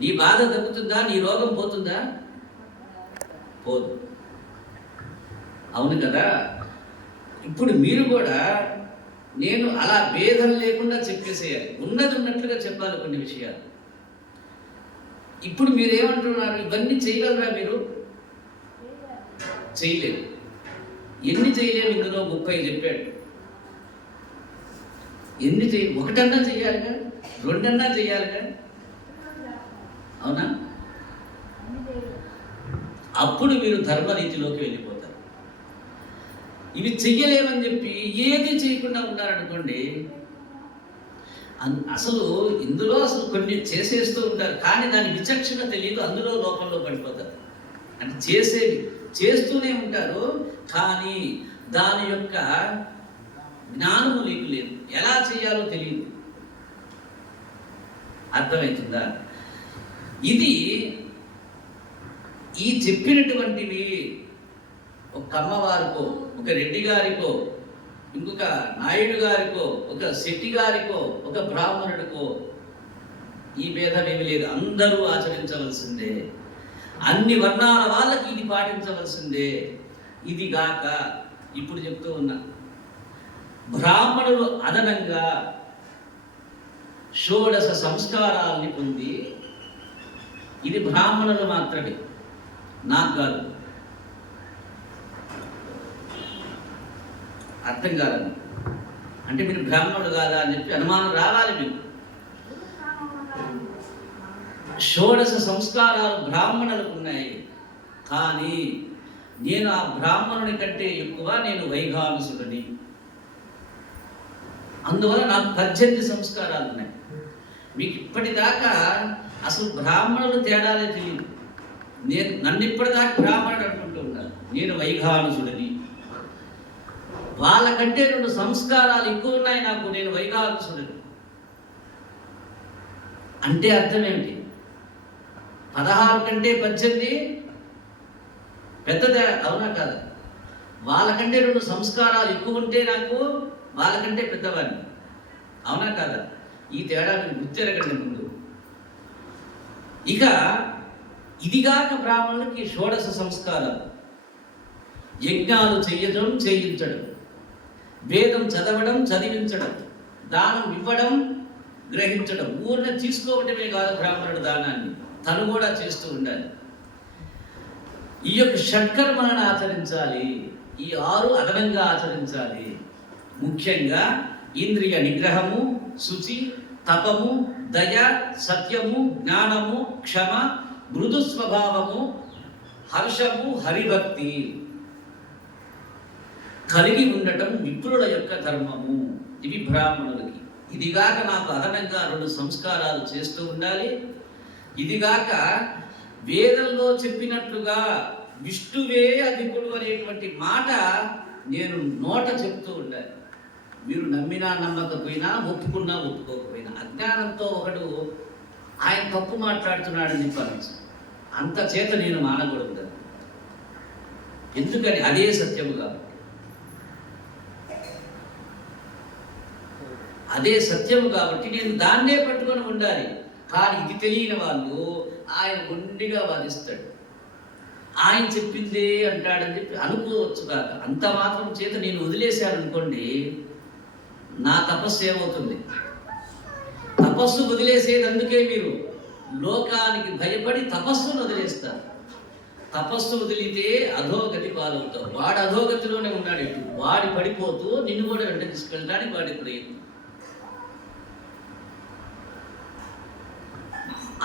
నీ బాధ తగ్గుతుందా, నీ రోగం పోతుందా? పోదు. అవును కదా? ఇప్పుడు మీరు కూడా నేను అలా భేదం లేకుండా చెప్పేసేయాలి, ఉన్నది ఉన్నట్లుగా చెప్పాలి కొన్ని విషయాలు. ఇప్పుడు మీరేమంటున్నారు, ఇవన్నీ చేయగలరా మీరు? చేయలేరు. ఎన్ని చేయలేము? ఇందులో 30 చెప్పాడు. ఎన్ని ఒకటన్నా చెయ్యాలిగా, రెండన్నా చెయ్యాలిగా, అవునా? అప్పుడు మీరు ధర్మరీతిలోకి వెళ్ళిపోతారు. ఇవి చెయ్యలేమని చెప్పి ఏది చేయకుండా ఉన్నారనుకోండి, అసలు ఇందులో కొన్ని చేసేస్తూ ఉంటారు, కానీ దాని విచక్షణ తెలియదు, అందులో లోపంలో పడిపోతారు. అంటే చేసేవి చేస్తూనే ఉంటారు, కానీ దాని యొక్క జ్ఞానము నీకు లేదు, ఎలా చేయాలో తెలియదు. అర్థమవుతుందా? ఇది ఈ చెప్పినటువంటివి ఒక కమ్మవారికో, ఒక రెడ్డి గారికో, ఇంకొక నాయుడు గారికో, ఒక శెట్టి గారికో, ఒక బ్రాహ్మణుడికో ఈ భేదమేమి లేదు. అందరూ ఆచరించవలసిందే. అన్ని వర్ణాల వాళ్ళకి ఇది పాటించవలసిందే. ఇది గాక ఇప్పుడు చెప్తూ ఉన్నా, బ్రాహ్మణులు అదనంగా షోడశ సంస్కారాల్ని పొంది, ఇది బ్రాహ్మణులు మాత్రమే, నాకు కాదు. అర్థం కాదని అంటే మీరు బ్రాహ్మణుడు కాదా అని చెప్పి అనుమానం రావాలి మీకు. షోడశ సంస్కారాలు బ్రాహ్మణులకు ఉన్నాయి, కానీ నేను ఆ బ్రాహ్మణుని కంటే ఎక్కువ నేను వైఘానసుడిని. అందువల్ల నాకు 18 సంస్కారాలు ఉన్నాయి. మీకు ఇప్పటిదాకా అసలు బ్రాహ్మణులు తేడాలే తెలియదు. నన్ను ఇప్పటిదాకా బ్రాహ్మణుడు అనుకుంటూ ఉన్నారు, నేను వైఘానసుడిని. వాళ్ళకంటే 2 సంస్కారాలు ఎక్కువ ఉన్నాయి నాకు, నేను వైఘానసుడిని. అంటే అర్థం ఏమిటి? 16 కంటే 18 పెద్దదే, అవునా కాదా? వాళ్ళకంటే 2 సంస్కారాలు ఎక్కువ ఉంటే నాకు వాళ్ళకంటే పెద్దవాడిని, అవునా కాదా? ఈ తేడా మీరు గుర్తెరగండి ముందు. ఇక ఇదిగాక బ్రాహ్మణులకి షోడశ సంస్కారాలు: యజ్ఞాలు చెయ్యడం, చేయించడం, వేదం చదవడం, చదివించడం, దానం ఇవ్వడం, గ్రహించడం. ఊరిని తీసుకోవటమే కాదు బ్రాహ్మణుడు దానాన్ని, తను కూడా చేస్తూ ఉండాలి. ఈ యొక్క షట్కర్మలను ఆచరించాలి. ఈ 6 అదనంగా ఆచరించాలి. ముఖ్యంగా ఇంద్రియ నిగ్రహము, శుచి, తపము, దయ, సత్యము, జ్ఞానము, క్షమ, మృదు స్వభావము, హర్షము, హరిభక్తి కలిగి ఉండటం విప్రుల యొక్క ధర్మము. ఇవి బ్రాహ్మణులకి. ఇదిగాక నాకు అదనంగా 2 సంస్కారాలు చేస్తూ ఉండాలి. ఇదిగాక వేదంలో చెప్పినట్లుగా విష్ణువే అధికుడు అనేటువంటి మాట నేను నోట చెప్తూ ఉండాలి. మీరు నమ్మినా నమ్మకపోయినా, ఒప్పుకున్నా ఒప్పుకోకపోయినా, అజ్ఞానంతో ఒకడు ఆయన తప్పు మాట్లాడుతున్నాడని చెప్పచ్చు. అంత చేత నేను మానకూడదు. ఎందుకని? అదే సత్యము కాబట్టి. అదే సత్యము కాబట్టి నేను దాన్నే పట్టుకొని ఉండాలి. కానీ ఇది తెలియని వాళ్ళు ఆయన మొండిగా వాదిస్తాడు. ఆయన చెప్పిందే అంటాడని చెప్పి అనుకోవచ్చు కాక, అంత మాత్రం చేత నేను వదిలేశాను అనుకోండి, నా తపస్సు ఏమవుతుంది? తపస్సు వదిలేసేది అందుకే మీరు లోకానికి భయపడి తపస్సును వదిలేస్తారు. తపస్సు వదిలితే అధోగతి పాలవుతావు. వాడు అధోగతిలోనే ఉన్నాడు. వాడి పడిపోతూ నిన్ను కూడా వెంట తీసుకెళ్ళడానికి వాడి ప్రయత్నం.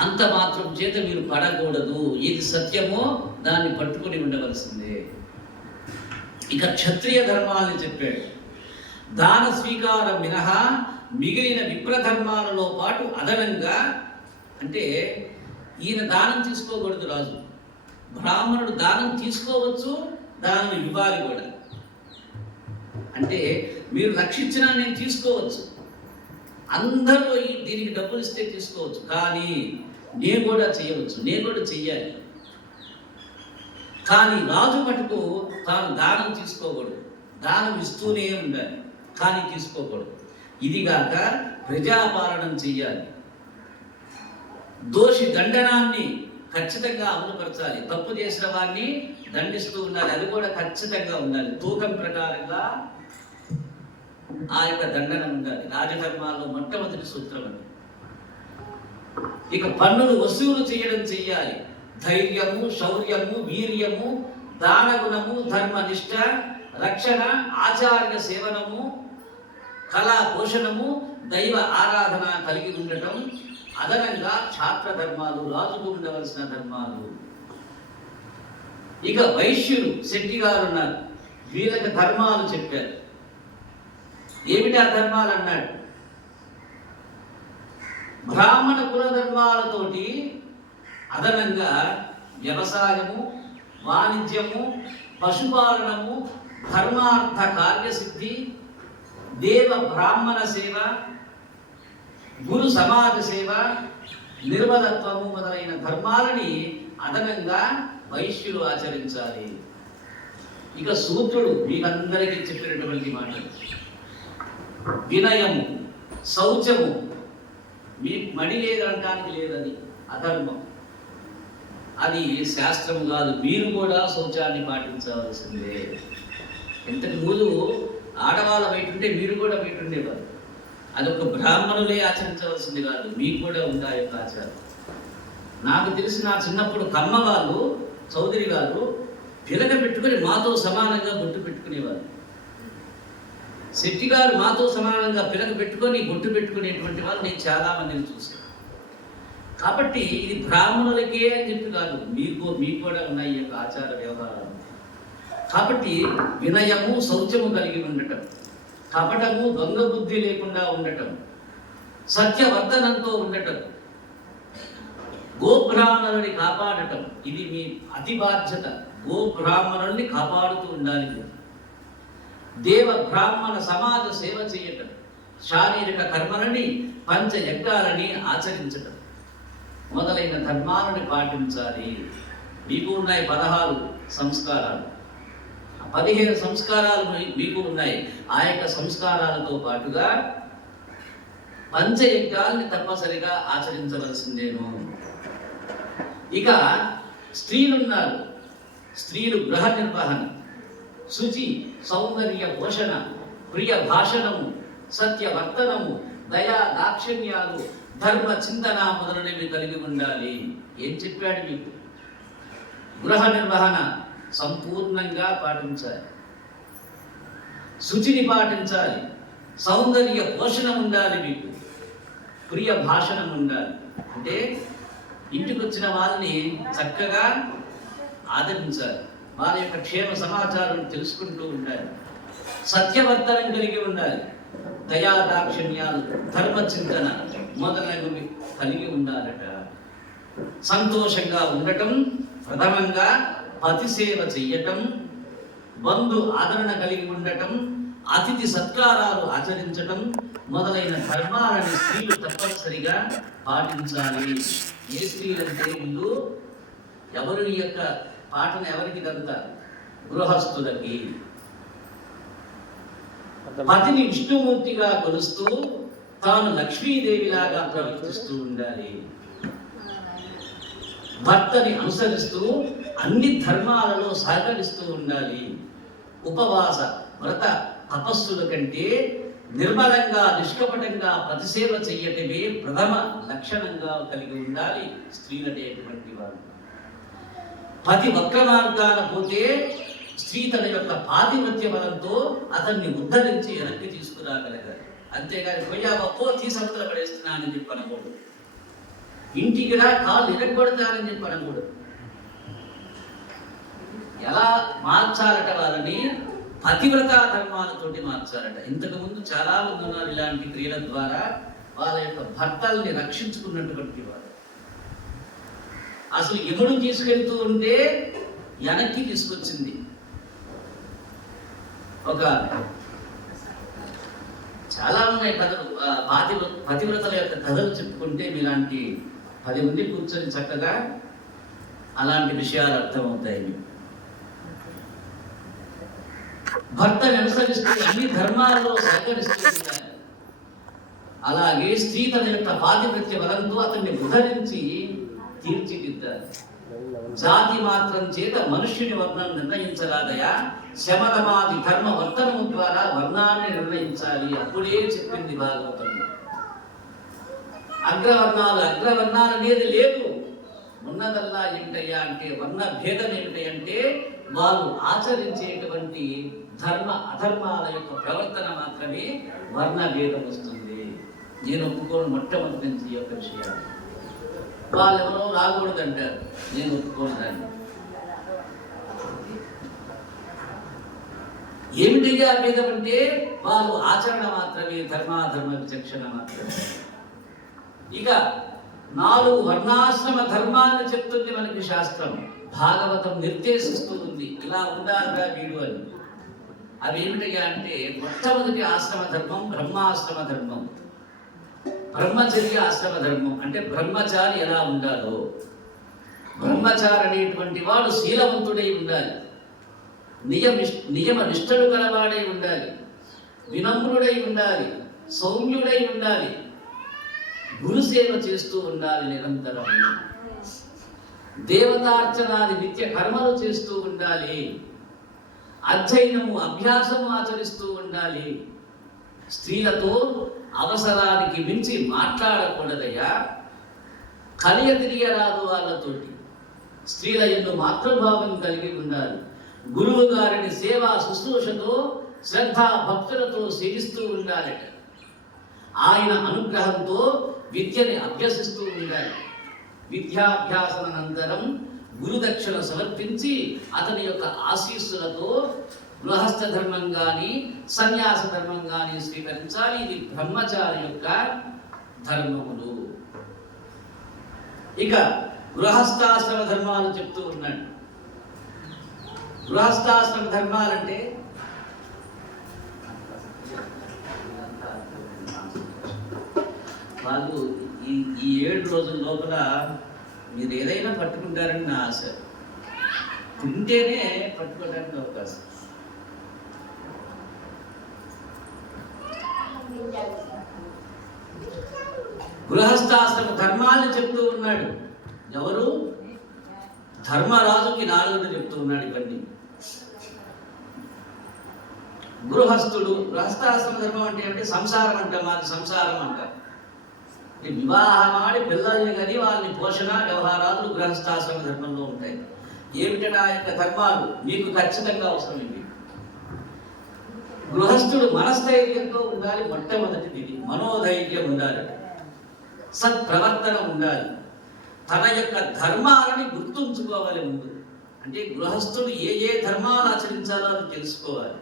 అంత మాత్రం చేత మీరు పడకూడదు. ఏది సత్యమో దాన్ని పట్టుకుని ఉండవలసిందే. ఇక క్షత్రియ ధర్మాలని చెప్పాడు. దాన స్వీకారం మినహా మిగిలిన విప్రధర్మాలలో పాటు అదనంగా, అంటే ఈయన దానం తీసుకోకూడదు రాజు. బ్రాహ్మణుడు దానం తీసుకోవచ్చు, దానం ఇవ్వాలి కూడా. అంటే మీరు రక్షించినా నేను తీసుకోవచ్చు, అందరూ దీనికి డబ్బులు ఇస్తే తీసుకోవచ్చు, కానీ నేను కూడా చేయవచ్చు, నేను కూడా చెయ్యాలి. కానీ రాజు మటుకు తాను దానం తీసుకోకూడదు, దానం ఇస్తూనే ఉండాలి, కానీ తీసుకోకూడదు. ఇదిగాక ప్రజాపాలనం చెయ్యాలి. దోషి దండనాన్ని ఖచ్చితంగా అమలుపరచాలి. తప్పు చేసిన వారిని దండిస్తూ ఉండాలి, అది కూడా ఖచ్చితంగా ఉండాలి. తూకం ప్రకారంగా ఆ యొక్క దండన ఉండాలి. రాజధర్మాల్లో మొట్టమొదటి సూత్రం అది. ఇక పన్నులు వసూలు చేయడం చెయ్యాలి. ధైర్యము, శౌర్యము, వీర్యము, దానగుణము, ధర్మనిష్ట, రక్షణ, ఆచార్య సేవనము, కళా పోషణము, దైవ ఆరాధన కలిగి ఉండటం అదనంగా క్షాత్ర ధర్మాలు, రాజుకు ఉండవలసిన ధర్మాలు. ఇక వైశ్యులు, శెట్టి గారు ఉన్నారు, వీళ్ళకి ధర్మాలు చెప్పారు. ఏమిటా ధర్మాలు అన్నాడు? బ్రాహ్మణ కుల ధర్మాలతోటి అదనంగా వ్యవసాయము, వాణిజ్యము, పశుపాలనము, ధర్మార్థ కార్యసిద్ధి, దేవ బ్రాహ్మణ సేవ, గురు సమాజ సేవ, నిర్మలత్వము మొదలైన ధర్మాలని అదనంగా వైశ్యులు ఆచరించాలి. ఇక సూత్రుడు మీకందరికీ చెప్పినటువంటి మాటలు: వినయము, శౌచము. మీ మడి లేదంటానికి లేదని అధర్మం, అది శాస్త్రం కాదు. మీరు కూడా శౌచాన్ని పాటించవలసిందే. ఇంతకు ముందు ఆడవాళ్ళ బయట ఉంటే మీరు కూడా బయట ఉండేవారు. అదొక బ్రాహ్మణులే ఆచరించవలసింది కాదు, మీకు కూడా ఉందా యొక్క ఆచారం. నాకు తెలిసి నా చిన్నప్పుడు కమ్మ వాళ్ళు, చౌదరి గారు పిలక పెట్టుకుని మాతో సమానంగా బొట్టు పెట్టుకునేవారు. శెట్టి గారు మాతో సమానంగా పిలక పెట్టుకొని బొట్టు పెట్టుకునేటువంటి వాళ్ళు నేను చాలా మందిని చూశాను. కాబట్టి ఇది బ్రాహ్మణులకే అని చెప్పి కాదు, మీకు కూడా ఉన్నాయి ఈ యొక్క ఆచార వ్యవహారాలు. కాబట్టి వినయము, శౌచము కలిగి ఉండటం, కపటము, దొంగ బుద్ధి లేకుండా ఉండటం, సత్యవర్తనంతో ఉండటం, గోబ్రాహ్మణుని కాపాడటం, ఇది మీ అతి బాధ్యత. గోబ్రాహ్మణుల్ని కాపాడుతూ ఉండాలి. దేవ బ్రాహ్మణ సమాజ సేవ చేయటం, శారీరక కర్మలని, పంచయజ్ఞాలని ఆచరించటం మొదలైన ధర్మాలను పాటించాలి. మీకు ఉన్నాయి 16 సంస్కారాలు, 15 సంస్కారాలు మీకు ఉన్నాయి. ఆ యొక్క సంస్కారాలతో పాటుగా పంచయజ్ఞాలని తప్పనిసరిగా ఆచరించవలసిందేను. ఇక స్త్రీలున్నారు, స్త్రీలు గృహ నిర్వహణ, శుచి, సౌందర్య పోషణ, ప్రియ భాషణము, సత్యవర్తనము, దయా దాక్షిణ్యాలు, ధర్మ చింతన మొదలైనవి కలిగి ఉండాలి. ఏం చెప్పాడు మీకు? గృహ నిర్వహణ సంపూర్ణంగా పాటించాలి, శుచిని పాటించాలి, సౌందర్య పోషణ ఉండాలి, మీకు ప్రియ భాషణం ఉండాలి. అంటే ఇంటికి వచ్చిన వాళ్ళని చక్కగా ఆదరించాలి, వాళ్ళ యొక్క క్షేమ సమాచారం తెలుసుకుంటూ ఉండాలి, సత్యవర్తనం కలిగి ఉండాలి, దయా దాక్షిణ్యాలు, ధర్మచింతన మొదలైనవి కలిగి ఉండాలట. సంతోషంగా ఉండటం, ప్రథమంగా పతి సేవ చెయ్యటం, బంధు ఆదరణ కలిగి ఉండటం, అతిథి సత్కారాలు ఆచరించటం మొదలైన ధర్మాలను స్త్రీలు తప్పనిసరిగా పాటించాలి. ఏ స్త్రీలంటే వీళ్ళు ఎవరు ఈ యొక్క పాటన ఎవరికి దంతా? గృహస్థులకి. పతిని విష్ణుమూర్తిగా కొలుస్తూ తాను లక్ష్మీదేవిలాగా ప్రవర్తిస్తూ ఉండాలి. భర్తని అనుసరిస్తూ అన్ని ధర్మాలలో సహకరిస్తూ ఉండాలి. ఉపవాస వ్రత తపస్సుల కంటే నిర్మలంగా నిష్కపటంగా ప్రతిసేవ చెయ్యటమే ప్రథమ లక్షణంగా కలిగి ఉండాలి స్త్రీలనేటువంటి వారు. పతి వక్ర మార్గాన పోతే స్త్రీ తన యొక్క పాతిమత్య బలంతో అతన్ని ఉద్ధరించి వెనక్కి తీసుకురాగలగాలి. అంతేగాని పోయావా పో తీసవతల పడేస్తున్నానని చెప్పి అనకూడదు, ఇంటికి రా కాళ్ళు ఇరగొడతానని చెప్పి అనకూడదు. ఎలా మార్చాలట వారిని? పతివ్రతా ధర్మాలతోటి మార్చాలట. ఇంతకు ముందు చాలా మంది ఉన్నారు ఇలాంటి క్రియల ద్వారా వాళ్ళ యొక్క భర్తల్ని రక్షించుకున్నటువంటి వారు. అసలు యముడు తీసుకెళ్తూ ఉంటే వెనక్కి తీసుకొచ్చింది. ఒక చాలా ఉన్నాయి కథలు, పతివ్రతల యొక్క కథలు చెప్పుకుంటే మీలాంటి 10 మంది కూర్చొని చక్కగా అలాంటి విషయాలు అర్థమవుతాయి. భర్తని అనుసరిస్తూ అన్ని ధర్మాల్లో సహకరిస్తూ ఉండాలి. అలాగే స్త్రీ తన యొక్క పాతివ్రత్య బలంతో అతన్ని ఉద్ధరించి తీర్చిదిద్దాలి. జాతి మాత్రం చేత మనుష్యుని వర్ణం నిర్ణయించరాదయా, శమదమాది ధర్మ వర్తనము ద్వారా వర్ణాన్ని నిర్ణయించాలి. అప్పుడే చెప్పింది భాగవతంలో. అగ్రవర్ణాలు అనేది లేదు. ఉన్నదల్లా ఏమిటయ్యా అంటే వర్ణ భేదం ఏమిటంటే వాళ్ళు ఆచరించేటువంటి ధర్మ అధర్మాల యొక్క ప్రవర్తన మాత్రమే వర్ణ భేదం వస్తుంది. నేను ఒప్పుకోను మొట్టమొదటి నుంచి ఈ యొక్క విషయాలు. వాళ్ళు ఎవరో రాకూడదంటారు, నేను ఒప్పుకోను దాన్ని. ఏమిటిగా భేదం అంటే వాళ్ళు ఆచరణ మాత్రమే, ధర్మాధర్మ విచక్షణ మాత్రమే. ఇక 4 వర్ణాశ్రమ ధర్మాన్ని చెప్తుంది మనకి శాస్త్రం. భాగవతం నిర్దేశిస్తూ ఉంది, ఇలా ఉండాలిగా వీడు అని. అవి ఏమిటిగా అంటే మొట్టమొదటి ఆశ్రమ ధర్మం బ్రహ్మాశ్రమ ధర్మం, బ్రహ్మచర్య ఆశ్రమ ధర్మం. అంటే బ్రహ్మచారి ఎలా ఉండాలో, బ్రహ్మచారి అనేటువంటి వాడు శీలవంతుడై ఉండాలి, నియమ నిష్ఠలు గలవాడై ఉండాలి, వినమ్రుడై ఉండాలి, సౌమ్యుడై ఉండాలి, గురుసేవ చేస్తూ ఉండాలి నిరంతరం, దేవతార్చనాది నిత్య కర్మలు చేస్తూ ఉండాలి, అధ్యయనము అభ్యాసము ఆచరిస్తూ ఉండాలి. స్త్రీలతో అవసరానికి మించి మాట్లాడకూడదయ్యా, కలియ తిరియరాదు వాళ్ళతోటి. స్త్రీల యందు మాతృభావం కలిగి ఉండాలి. గురువు గారిని సేవా శుశ్రూషతో శ్రద్ధా భక్తులతో సేవిస్తూ ఉండాలట. ఆయన అనుగ్రహంతో విద్యని అభ్యసిస్తూ ఉండాలి. విద్యాభ్యాసనంతరం గురుదక్షిణ సమర్పించి అతని యొక్క ఆశీస్సులతో గృహస్థ ధర్మం కానీ సన్యాస ధర్మం కానీ స్వీకరించాలి. ఇది బ్రహ్మచారి యొక్క ధర్మములు. ఇక గృహస్థాశ్రమ ధర్మాలు చెప్తూ ఉన్నాడు. గృహస్థాశ్రమ ధర్మాలంటే వాళ్ళు ఈ 7 రోజుల లోపల మీరు ఏదైనా పట్టుకుంటారని నా ఆశ. తింటేనే పట్టుకోవడానికి అవకాశం. గృహస్థాశ్రమ ధర్మాన్ని చెప్తూ ఉన్నాడు. ఎవరు? ధర్మరాజుకి నారదుడు చెప్తూ ఉన్నాడు ఇవన్నీ. గృహస్థుడు, గృహస్థాశ్రమ ధర్మం అంటే సంసారం అంటాం, మాది సంసారం అంటాం. వివాహం ఆడి పిల్లల్ని కానీ వాళ్ళని పోషణ వ్యవహారాలు గృహస్థాశ్రమ ధర్మంలో ఉంటాయి. ఏమిటనా యొక్క ధర్మాలు మీకు ఖచ్చితంగా అవసరం ఇవి. గృహస్థుడు మనస్థైర్యంతో ఉండాలి. మొట్టమొదటిది ఇది. మనోధైర్యం ఉండాలి, సత్ప్రవర్తన ఉండాలి, తన యొక్క ధర్మాలని గుర్తుంచుకోవాలి ముందు. అంటే గృహస్థుడు ఏ ఏ ధర్మాలు ఆచరించాలో అది తెలుసుకోవాలి.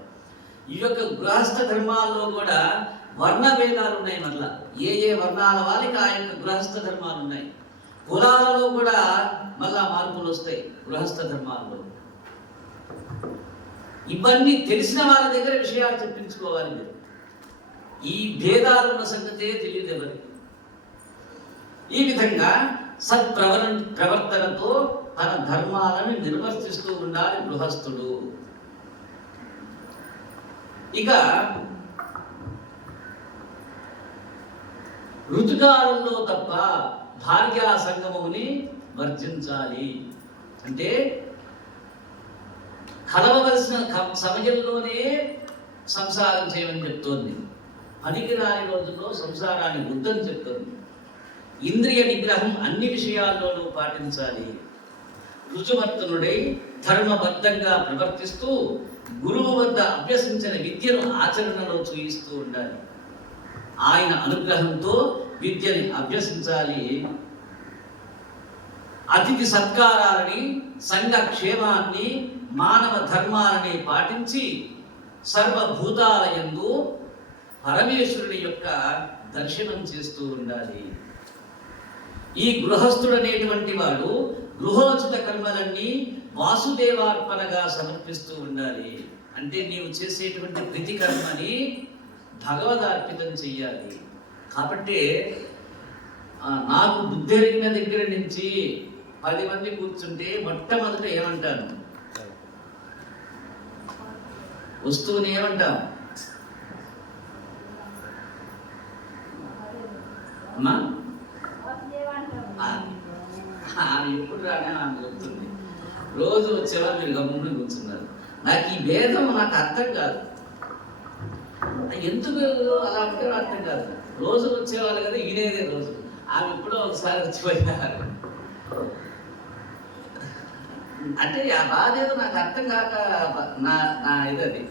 ఈ యొక్క గృహస్థ ధర్మాల్లో కూడా వర్ణ భేదాలు ఉన్నాయి. మళ్ళా ఏ ఏ వర్ణాల వాళ్ళకి ఆ యొక్క గృహస్థ ధర్మాలు ఉన్నాయి. కులాలలో కూడా మళ్ళా మార్పులు వస్తాయి గృహస్థ ధర్మాల్లో. ఇవన్నీ తెలిసిన వాళ్ళ దగ్గర విషయాలు చెప్పించుకోవాలి మీరు. ఈ భేదాలు ఉన్న సంగతే తెలియదు ఎవరికి. ఈ విధంగా ప్రవర్తనతో తన ధర్మాలను నిర్వర్తిస్తూ ఉండాలి గృహస్థుడు. ఇక ఋతుకాలంలో తప్ప భార్యా సంగమముని వర్జించాలి. అంటే కలవవలసిన సమయంలోనే సంసారం చేయమని చెప్తోంది. పనికిరాని రోజుల్లో సంసారాన్ని వద్దని చెప్తోంది. ఇంద్రియ నిగ్రహం అన్ని విషయాల్లోనూ పాటించాలి. రుజువర్తనుడై ధర్మబద్ధంగా ప్రవర్తిస్తూ గురువు వద్ద అభ్యసించిన విద్యను ఆచరణలో చూయిస్తూ ఉండాలి. ఆయన అనుగ్రహంతో విద్యని అభ్యసించాలి. అతిథి సత్కారాలని, సంఘ క్షేమాన్ని, మానవ ధర్మాలని పాటించి సర్వభూతాల యందు పరమేశ్వరుడి యొక్క దర్శనం చేస్తూ ఉండాలి. ఈ గృహస్థుడు అనేటువంటి వాడు గృహోచిత కర్మలన్నీ వాసుదేవార్పణగా సమర్పిస్తూ ఉండాలి. అంటే నీవు చేసేటువంటి ప్రతి కర్మని భగవదార్పితం చెయ్యాలి. కాబట్టి నాకు బుద్ధి ఎరిగిన దగ్గర నుంచి 10 మంది కూర్చుంటే మొట్టమొదట ఏమంటాను? వస్తువుని ఏమంటాం? అమ్మా ఆమె ఎప్పుడు రానే ఆమె చెప్తుంది. రోజు వచ్చేవాళ్ళు మీరు గమ్మున కూర్చున్నారు. నాకు ఈ భేదం నాకు అర్థం కాదు. ఎందుకు అలా ఉంటే అర్థం కాదు. రోజు వచ్చేవాళ్ళు కదా, ఈయనేదే రోజు. ఆమె ఎప్పుడో ఒకసారి వచ్చిపోయినారు. అంటే ఆ బాధ ఏదో నాకు అర్థం కాక నా ఇదది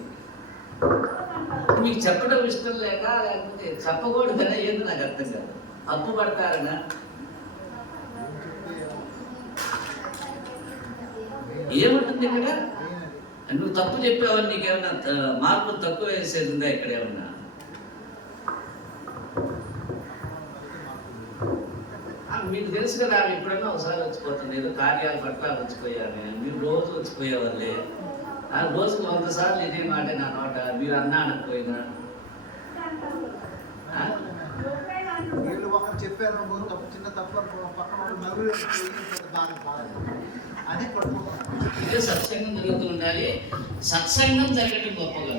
మీకు చెప్పడం ఇష్టం లేక, లేకపోతే చెప్పకూడదనే ఏదో నాకు అర్థం కాదు. అప్పు పడతారనా? ఏముంటుంది ఇక్కడ? నువ్వు తప్పు చెప్పావని నీకేమన్నా మార్పులు తక్కువ వేసేది ఉందా ఇక్కడ ఏమన్నా? మీకు తెలుసు కదా, ఆమె ఎప్పుడన్నా ఒకసారి వచ్చిపోతుంది. ఏదో కార్యాల పట్ల వచ్చిపోయామే. మీరు రోజు వచ్చిపోయేవాళ్ళే. రోజుకు 100 సార్లు ఇదే మాట నా నోట. మీరు అన్నా అనకపోయినా ఇదే సత్సంగం జరుగుతూ ఉండాలి. సత్సంగం జరగటం గొప్పగా.